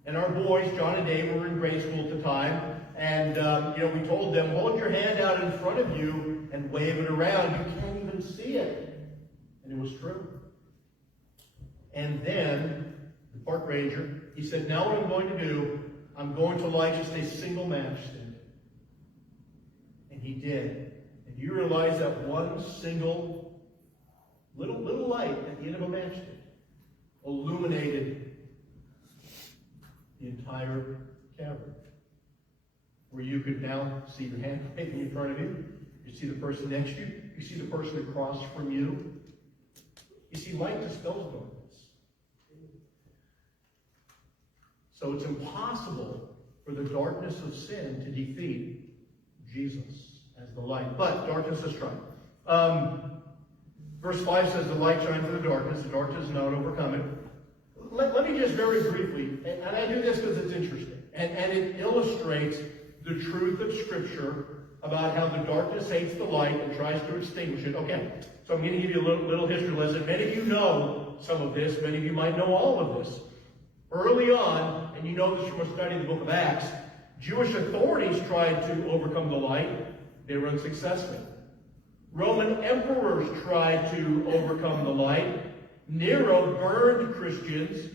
and our boys, John and Dave, were in grade school at the time, and we told them, hold your hand out in front of you and wave it around. You can't even see it. And it was true. And then the park ranger, he said, now what I'm going to do, I'm going to light just a single matchstick. And he did. And you realize that one single little light at the end of a matchstick illuminated the entire cavern. Where you could now see your hand waving in front of you. You see the person next to you. You see the person across from you. You see, light dispels darkness. So it's impossible for the darkness of sin to defeat Jesus as the light. But darkness has triumphed. Verse 5 says, the light shines in the darkness does not overcome it. Let me just very briefly, and I do this because it's interesting, and it illustrates the truth of Scripture about how the darkness hates the light and tries to extinguish it. Okay, so I'm going to give you a little history lesson. Many of you know some of this. Many of you might know all of this. Early on, and you know this from studying the book of Acts, Jewish authorities tried to overcome the light. They were unsuccessful. Roman emperors tried to overcome the light. Nero burned Christians.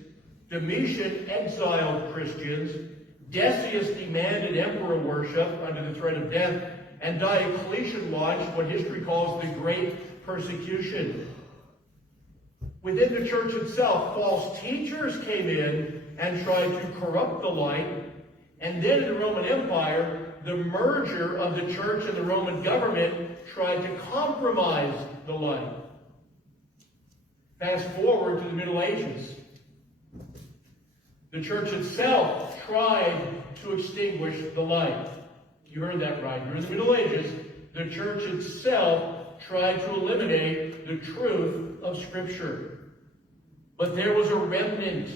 Domitian exiled Christians. Decius demanded emperor worship under the threat of death. And Diocletian launched what history calls the Great Persecution. Within the church itself, false teachers came in and tried to corrupt the light. And then in the Roman Empire, the merger of the church and the Roman government tried to compromise the light. Fast forward to the Middle Ages. The church itself tried to extinguish the light. You heard that right. During the Middle Ages, the church itself tried to eliminate the truth of Scripture. But there was a remnant.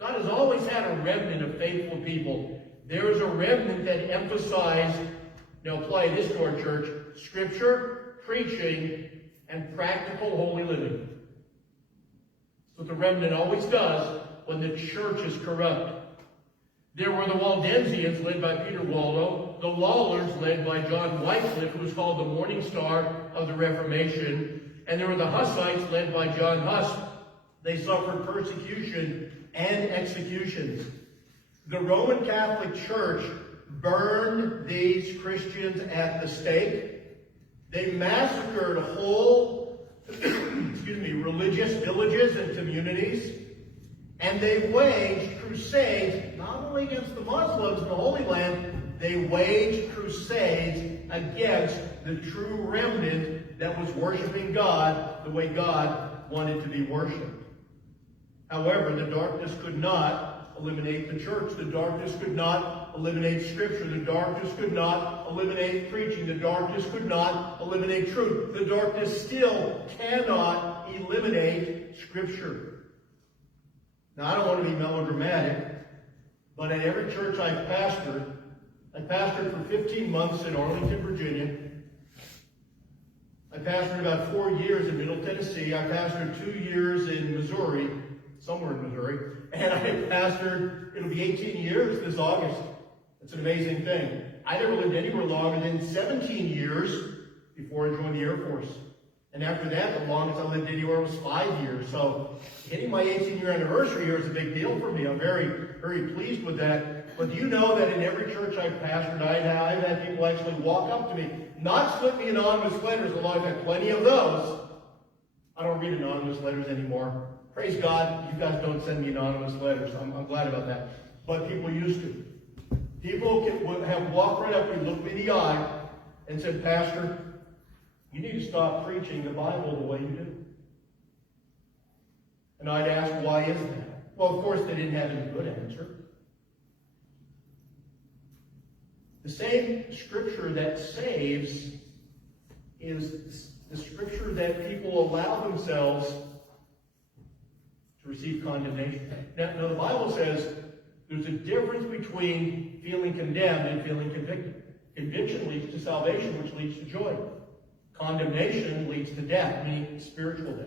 God has always had a remnant of faithful people. There is a remnant that emphasized, now apply this to our church, Scripture, preaching, and practical holy living. That's what the remnant always does when the church is corrupt. There were the Waldensians, led by Peter Waldo, the Lawlers, led by John Wycliffe, who was called the Morning Star of the Reformation, and there were the Hussites, led by John Huss. They suffered persecution and executions. The Roman Catholic Church burned these Christians at the stake. They massacred whole religious villages and communities. And they waged crusades not only against the Muslims in the Holy Land, they waged crusades against the true remnant that was worshiping God the way God wanted to be worshipped. However, the darkness could not eliminate the church. The darkness could not eliminate Scripture. The darkness could not eliminate preaching. The darkness could not eliminate truth. The darkness still cannot eliminate Scripture. Now, I don't want to be melodramatic, but at every church I pastored for 15 months in Arlington, Virginia. I pastored about 4 years in Middle Tennessee. I pastored 2 years in Missouri, somewhere in Missouri. And I pastored, it'll be 18 years this August. It's an amazing thing. I never lived anywhere longer than 17 years before I joined the Air Force. And after that, the longest I lived anywhere was 5 years. So hitting my 18-year anniversary here is a big deal for me. I'm very, very pleased with that. But do you know that in every church I've pastored, I've had people actually walk up to me, not slip me anonymous letters, although I've had plenty of those. I don't read anonymous letters anymore. Praise God, you guys don't send me anonymous letters. I'm glad about that. But people used to. People have walked right up to me, looked me in the eye, and said, Pastor, you need to stop preaching the Bible the way you do. And I'd ask, why is that? Well, of course, they didn't have any good answer. The same Scripture that saves is the Scripture that people allow themselves to receive condemnation. Now, the Bible says there's a difference between feeling condemned and feeling convicted. Conviction leads to salvation, which leads to joy. Condemnation leads to death, meaning spiritual death.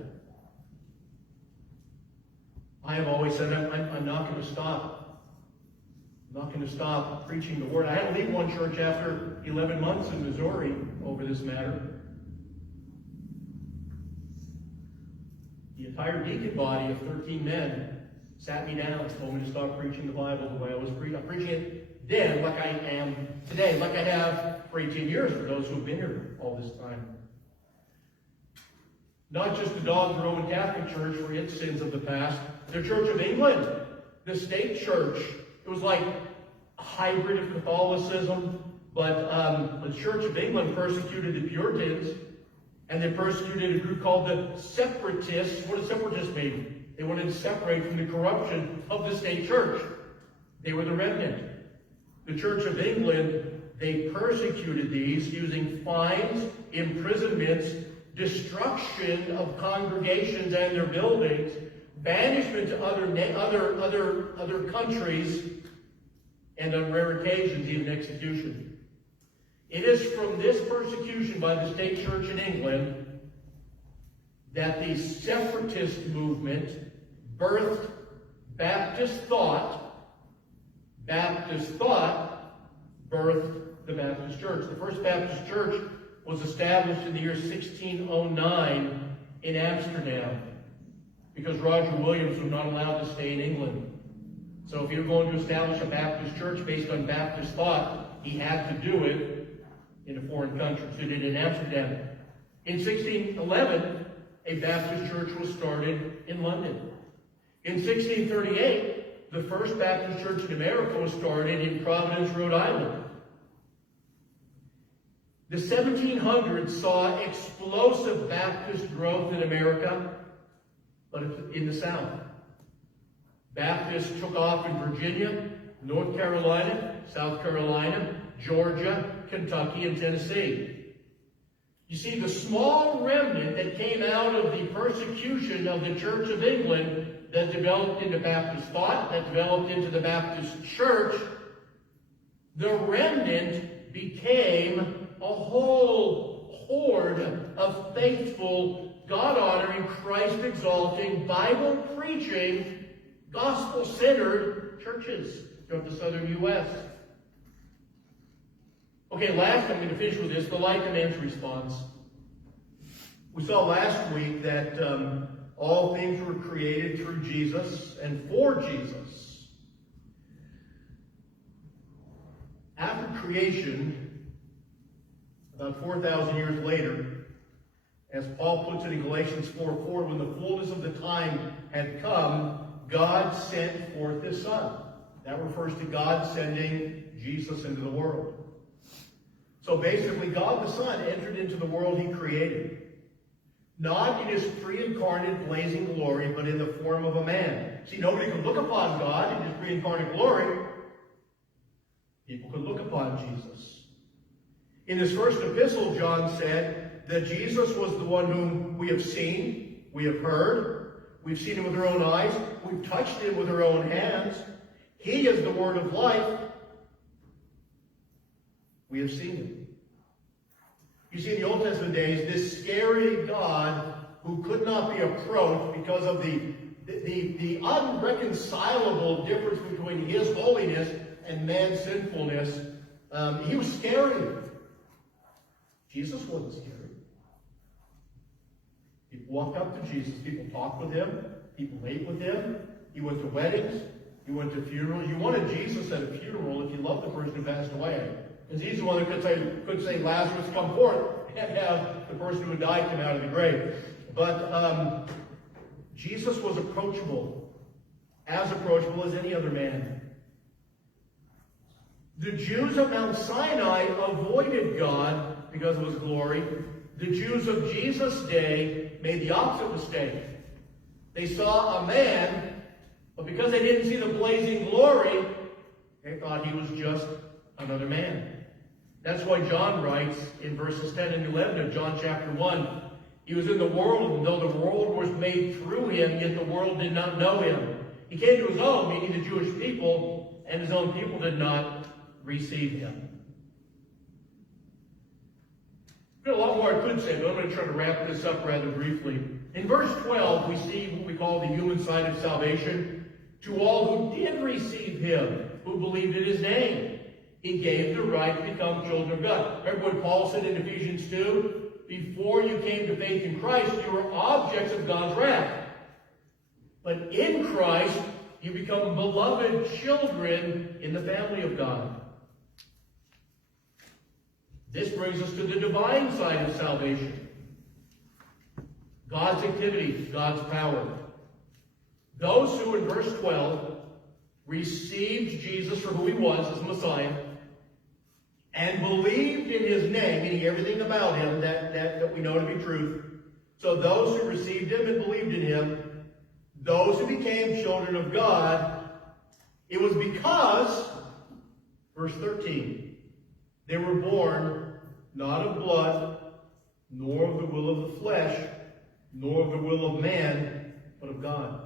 I have always said I'm not going to stop. I'm not going to stop preaching the Word. I had to leave one church after 11 months in Missouri over this matter. The entire deacon body of 13 men sat me down and told me to stop preaching the Bible the way I was preaching. I'm preaching it then like I am today, like I have for 18 years for those who have been here all this time. Not just the Dogs Roman Catholic Church for its sins of the past, the Church of England, the state church. It was like a hybrid of Catholicism, but the Church of England persecuted the Puritans, and they persecuted a group called the Separatists. What does separatist mean? They wanted to separate from the corruption of the state church. They were the remnant. The Church of England, they persecuted these using fines, imprisonments, destruction of congregations and their buildings, banishment to other countries, and on rare occasions, even execution. It is from this persecution by the state church in England that the separatist movement birthed Baptist thought. Baptist thought birthed the Baptist church. The first Baptist church was established in the year 1609 in Amsterdam because Roger Williams was not allowed to stay in England. So if you were going to establish a Baptist church based on Baptist thought, he had to do it in a foreign country. So he did it in Amsterdam. In 1611, a Baptist church was started in London. In 1638, the first Baptist church in America was started in Providence, Rhode Island. The 1700s saw explosive Baptist growth in America, but in the South. Baptists took off in Virginia, North Carolina, South Carolina, Georgia, Kentucky, and Tennessee. You see, the small remnant that came out of the persecution of the Church of England that developed into Baptist thought, that developed into the Baptist church, the remnant became a whole horde of faithful, God-honoring, Christ-exalting, Bible-preaching, gospel-centered churches throughout the southern U.S. Okay, last, I'm going to finish with this, the like man's response. We saw last week that all things were created through Jesus and for Jesus. After creation, about 4,000 years later, as Paul puts it in Galatians 4:4, when the fullness of the time had come, God sent forth His Son. That refers to God sending Jesus into the world. So basically, God the Son entered into the world he created. Not in his pre-incarnate blazing glory, but in the form of a man. See, nobody could look upon God in his pre-incarnate glory. People could look upon Jesus. In his first epistle, John said that Jesus was the one whom we have seen, we have heard, we've seen him with our own eyes, we've touched him with our own hands. He is the word of life. We have seen him. You see, in the Old Testament days, this scary God who could not be approached because of the unreconcilable difference between his holiness and man's sinfulness, he was scary. Jesus wasn't scary. People walked up to Jesus. People talked with him. People ate with him. He went to weddings. He went to funerals. You wanted Jesus at a funeral if you loved the person who passed away. Because he's the one that could say, Lazarus, come forth, and have the person who died come out of the grave. But Jesus was approachable as any other man. The Jews of Mount Sinai avoided God because of his glory. The Jews of Jesus' day made the opposite mistake. They saw a man, but because they didn't see the blazing glory, they thought he was just another man. That's why John writes in verses 10 and 11 of John chapter 1, he was in the world, and though the world was made through him, yet the world did not know him. He came to his own, meaning the Jewish people, and his own people did not receive him. There's a lot more I could say, but I'm going to try to wrap this up rather briefly. In verse 12, we see what we call the human side of salvation. To all who did receive him, who believed in his name, he gave the right to become children of God. Remember what Paul said in Ephesians 2? Before you came to faith in Christ, you were objects of God's wrath. But in Christ, you become beloved children in the family of God. This brings us to the divine side of salvation. God's activity, God's power. Those who, in verse 12, received Jesus for who he was as Messiah, and believed in his name, meaning everything about him that we know to be truth. So those who received him and believed in him, those who became children of God, it was because, verse 13, they were born not of blood, nor of the will of the flesh, nor of the will of man, but of God.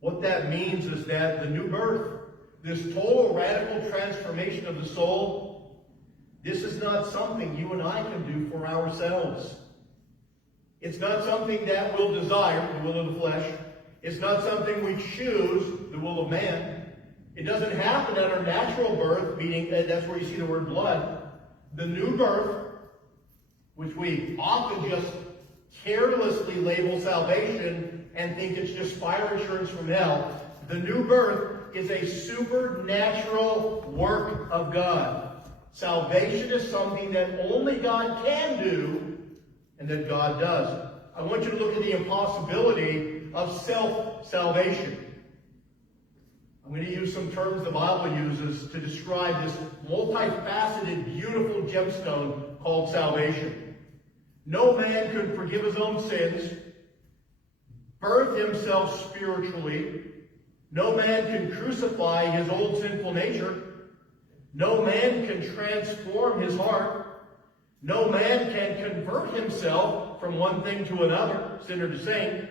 What that means is that the new birth, this total radical transformation of the soul, this is not something you and I can do for ourselves. It's not something that we'll desire, the will of the flesh. It's not something we choose, the will of man. It doesn't happen at our natural birth, meaning that's where you see the word blood. The new birth, which we often just carelessly label salvation and think it's just fire insurance from hell. The new birth is a supernatural work of God. Salvation is something that only God can do and that God does. I want you to look at the impossibility of self-salvation. I'm going to use some terms the Bible uses to describe this multifaceted, beautiful gemstone called salvation. No man could forgive his own sins, birth himself spiritually. No man can crucify his old sinful nature. No man can transform his heart. No man can convert himself from one thing to another, sinner to saint.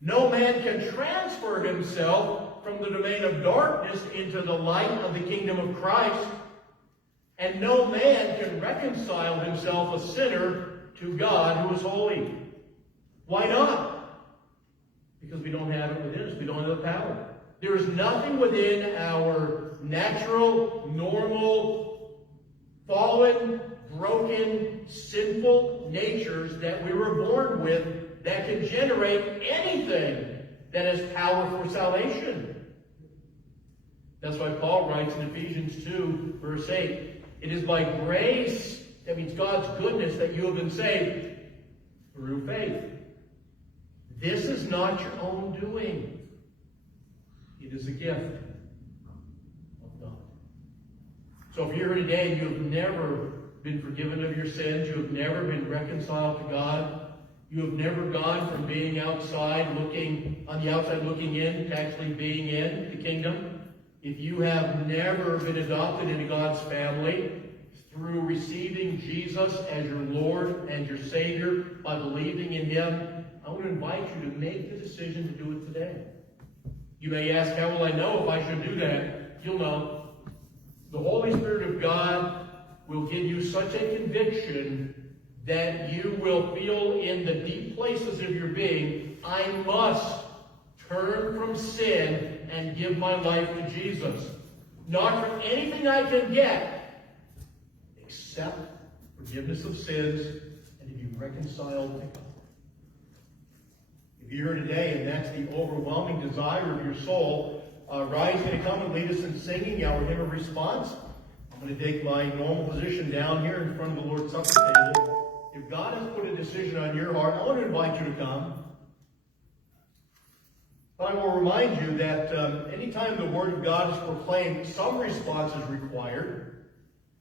No man can transfer himself from the domain of darkness into the light of the kingdom of Christ. And no man can reconcile himself, a sinner, to God who is holy. Why not? Because we don't have it within us. We don't have the power. There is nothing within our natural, normal, fallen, broken, sinful natures that we were born with that can generate anything that has power for salvation. That's why Paul writes in Ephesians 2, verse 8, it is by grace, that means God's goodness, that you have been saved through faith. This is not your own doing. It is a gift of God. So if you're here today and you have never been forgiven of your sins, you have never been reconciled to God, you have never gone from being outside on the outside looking in to actually being in the kingdom, if you have never been adopted into God's family through receiving Jesus as your Lord and your Savior by believing in Him, I want to invite you to make the decision to do it today. You may ask, how will I know if I should do that? You'll know. The Holy Spirit of God will give you such a conviction that you will feel in the deep places of your being, I must turn from sin and give my life to Jesus. Not for anything I can get, except forgiveness of sins and to be reconciled to God. If you're here today and that's the overwhelming desire of your soul, Ryan's going to come and lead us in singing our hymn of response. I'm going to take my normal position down here in front of the Lord's Supper table. If God has put a decision on your heart, I want to invite you to come. But I will remind you that anytime the Word of God is proclaimed, some response is required.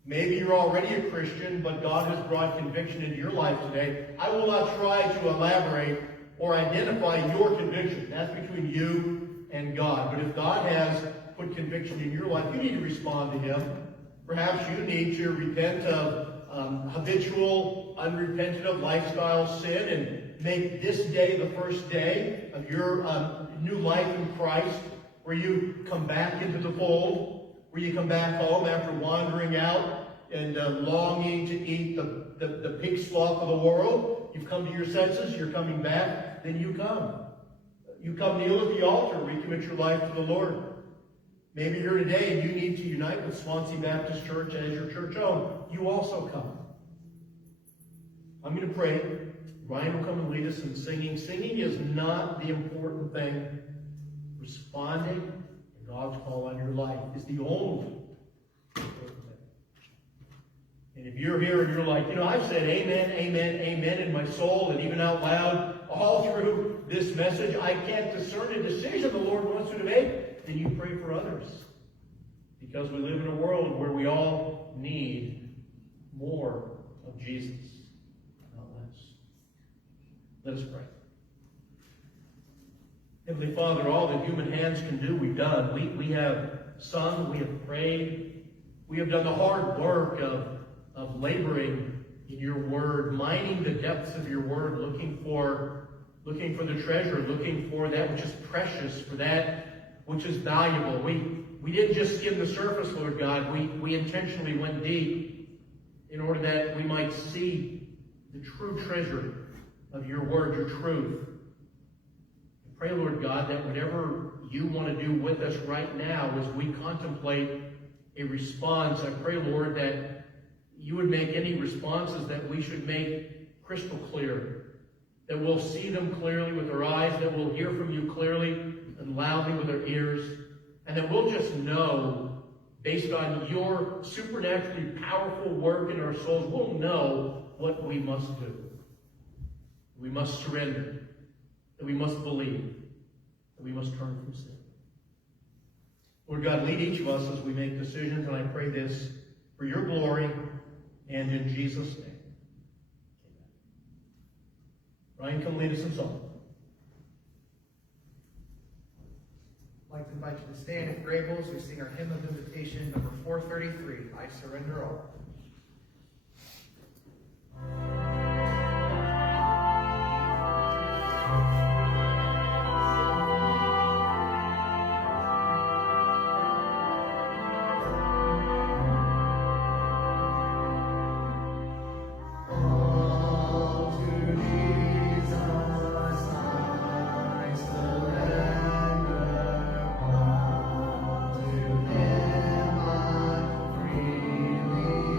Maybe you're already a Christian, but God has brought conviction into your life today. I will not try to elaborate or identify your conviction. That's between you and God. But if God has put conviction in your life, you need to respond to Him. Perhaps you need to repent of habitual, unrepentant of lifestyle sin and make this day the first day of your new life in Christ, where you come back into the fold, where you come back home after wandering out and longing to eat the pig slop of the world. You've come to your senses, you're coming back, then you come. You come kneel at the altar, recommit your life to the Lord. Maybe you're here today and you need to unite with Swansea Baptist Church as your church home. You also come. I'm going to pray. Ryan will come and lead us in singing. Singing is not the important thing. Responding to God's call on your life is the only important thing. And if you're here and you're like, I've said amen, amen, amen in my soul and even out loud all through this message, I can't discern a decision the Lord wants you to make, then you pray for others. Because we live in a world where we all need more of Jesus, not less. Let us pray. Heavenly Father, all that human hands can do, we've done. We have sung, we have prayed, we have done the hard work of laboring in your word, mining the depths of your word, looking for the treasure, looking for that which is precious, for that which is valuable. We didn't just skim the surface, Lord God. We intentionally went deep in order that we might see the true treasure of your word, your truth. I pray, Lord God, that whatever you want to do with us right now as we contemplate a response, I pray, Lord, that you would make any responses that we should make crystal clear, that we'll see them clearly with our eyes, that we'll hear from you clearly and loudly with our ears, and that we'll just know, based on your supernaturally powerful work in our souls, we'll know what we must do. We must surrender, that we must believe, that we must turn from sin. Lord God, lead each of us as we make decisions, and I pray this for your glory and in Jesus' name. Ryan, come lead us in song. I'd like to invite you to stand if you're able as we sing our hymn of invitation, number 433, I Surrender All. Freely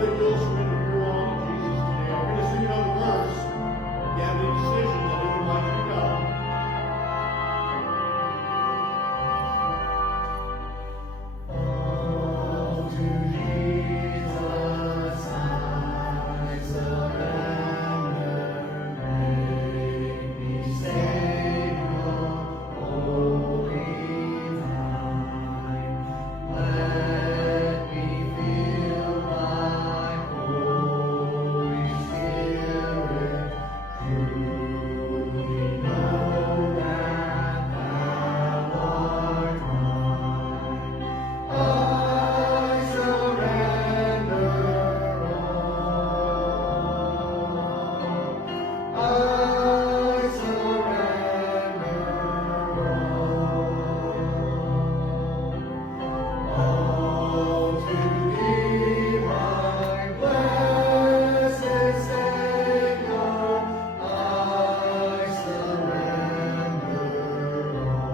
that you'll surrender your all to Jesus today. We're going to sing another verse. If you have any decision that you would like to come. All to Jesus I surrender. Make me Savior, wholly thine. Let me feel thy Holy Spirit. Truly know that thou art mine. I surrender all. I surrender all to thee, my blessed Savior. I surrender all.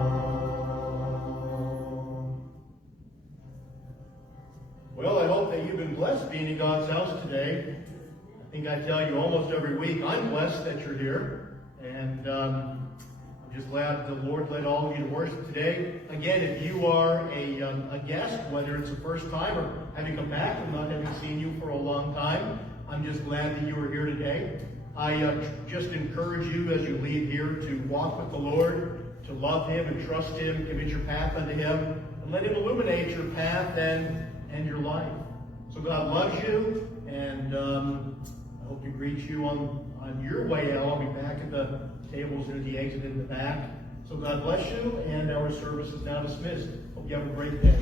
Well, I hope that you've been blessed being in God's house today. I think I tell you almost every week, I'm blessed that you're here. And I'm just glad the Lord led all of you to worship today. Again, if you are a guest, whether it's the first time or having come back and not having seen you for a long time, I'm just glad that you are here today. I just encourage you as you leave here to walk with the Lord, to love Him and trust Him, commit your path unto Him, and let Him illuminate your path and your life. So God loves you, and I hope to greet you on your way out. I'll be back at the tables near the exit in the back. So God bless you, and our service is now dismissed. Hope you have a great day.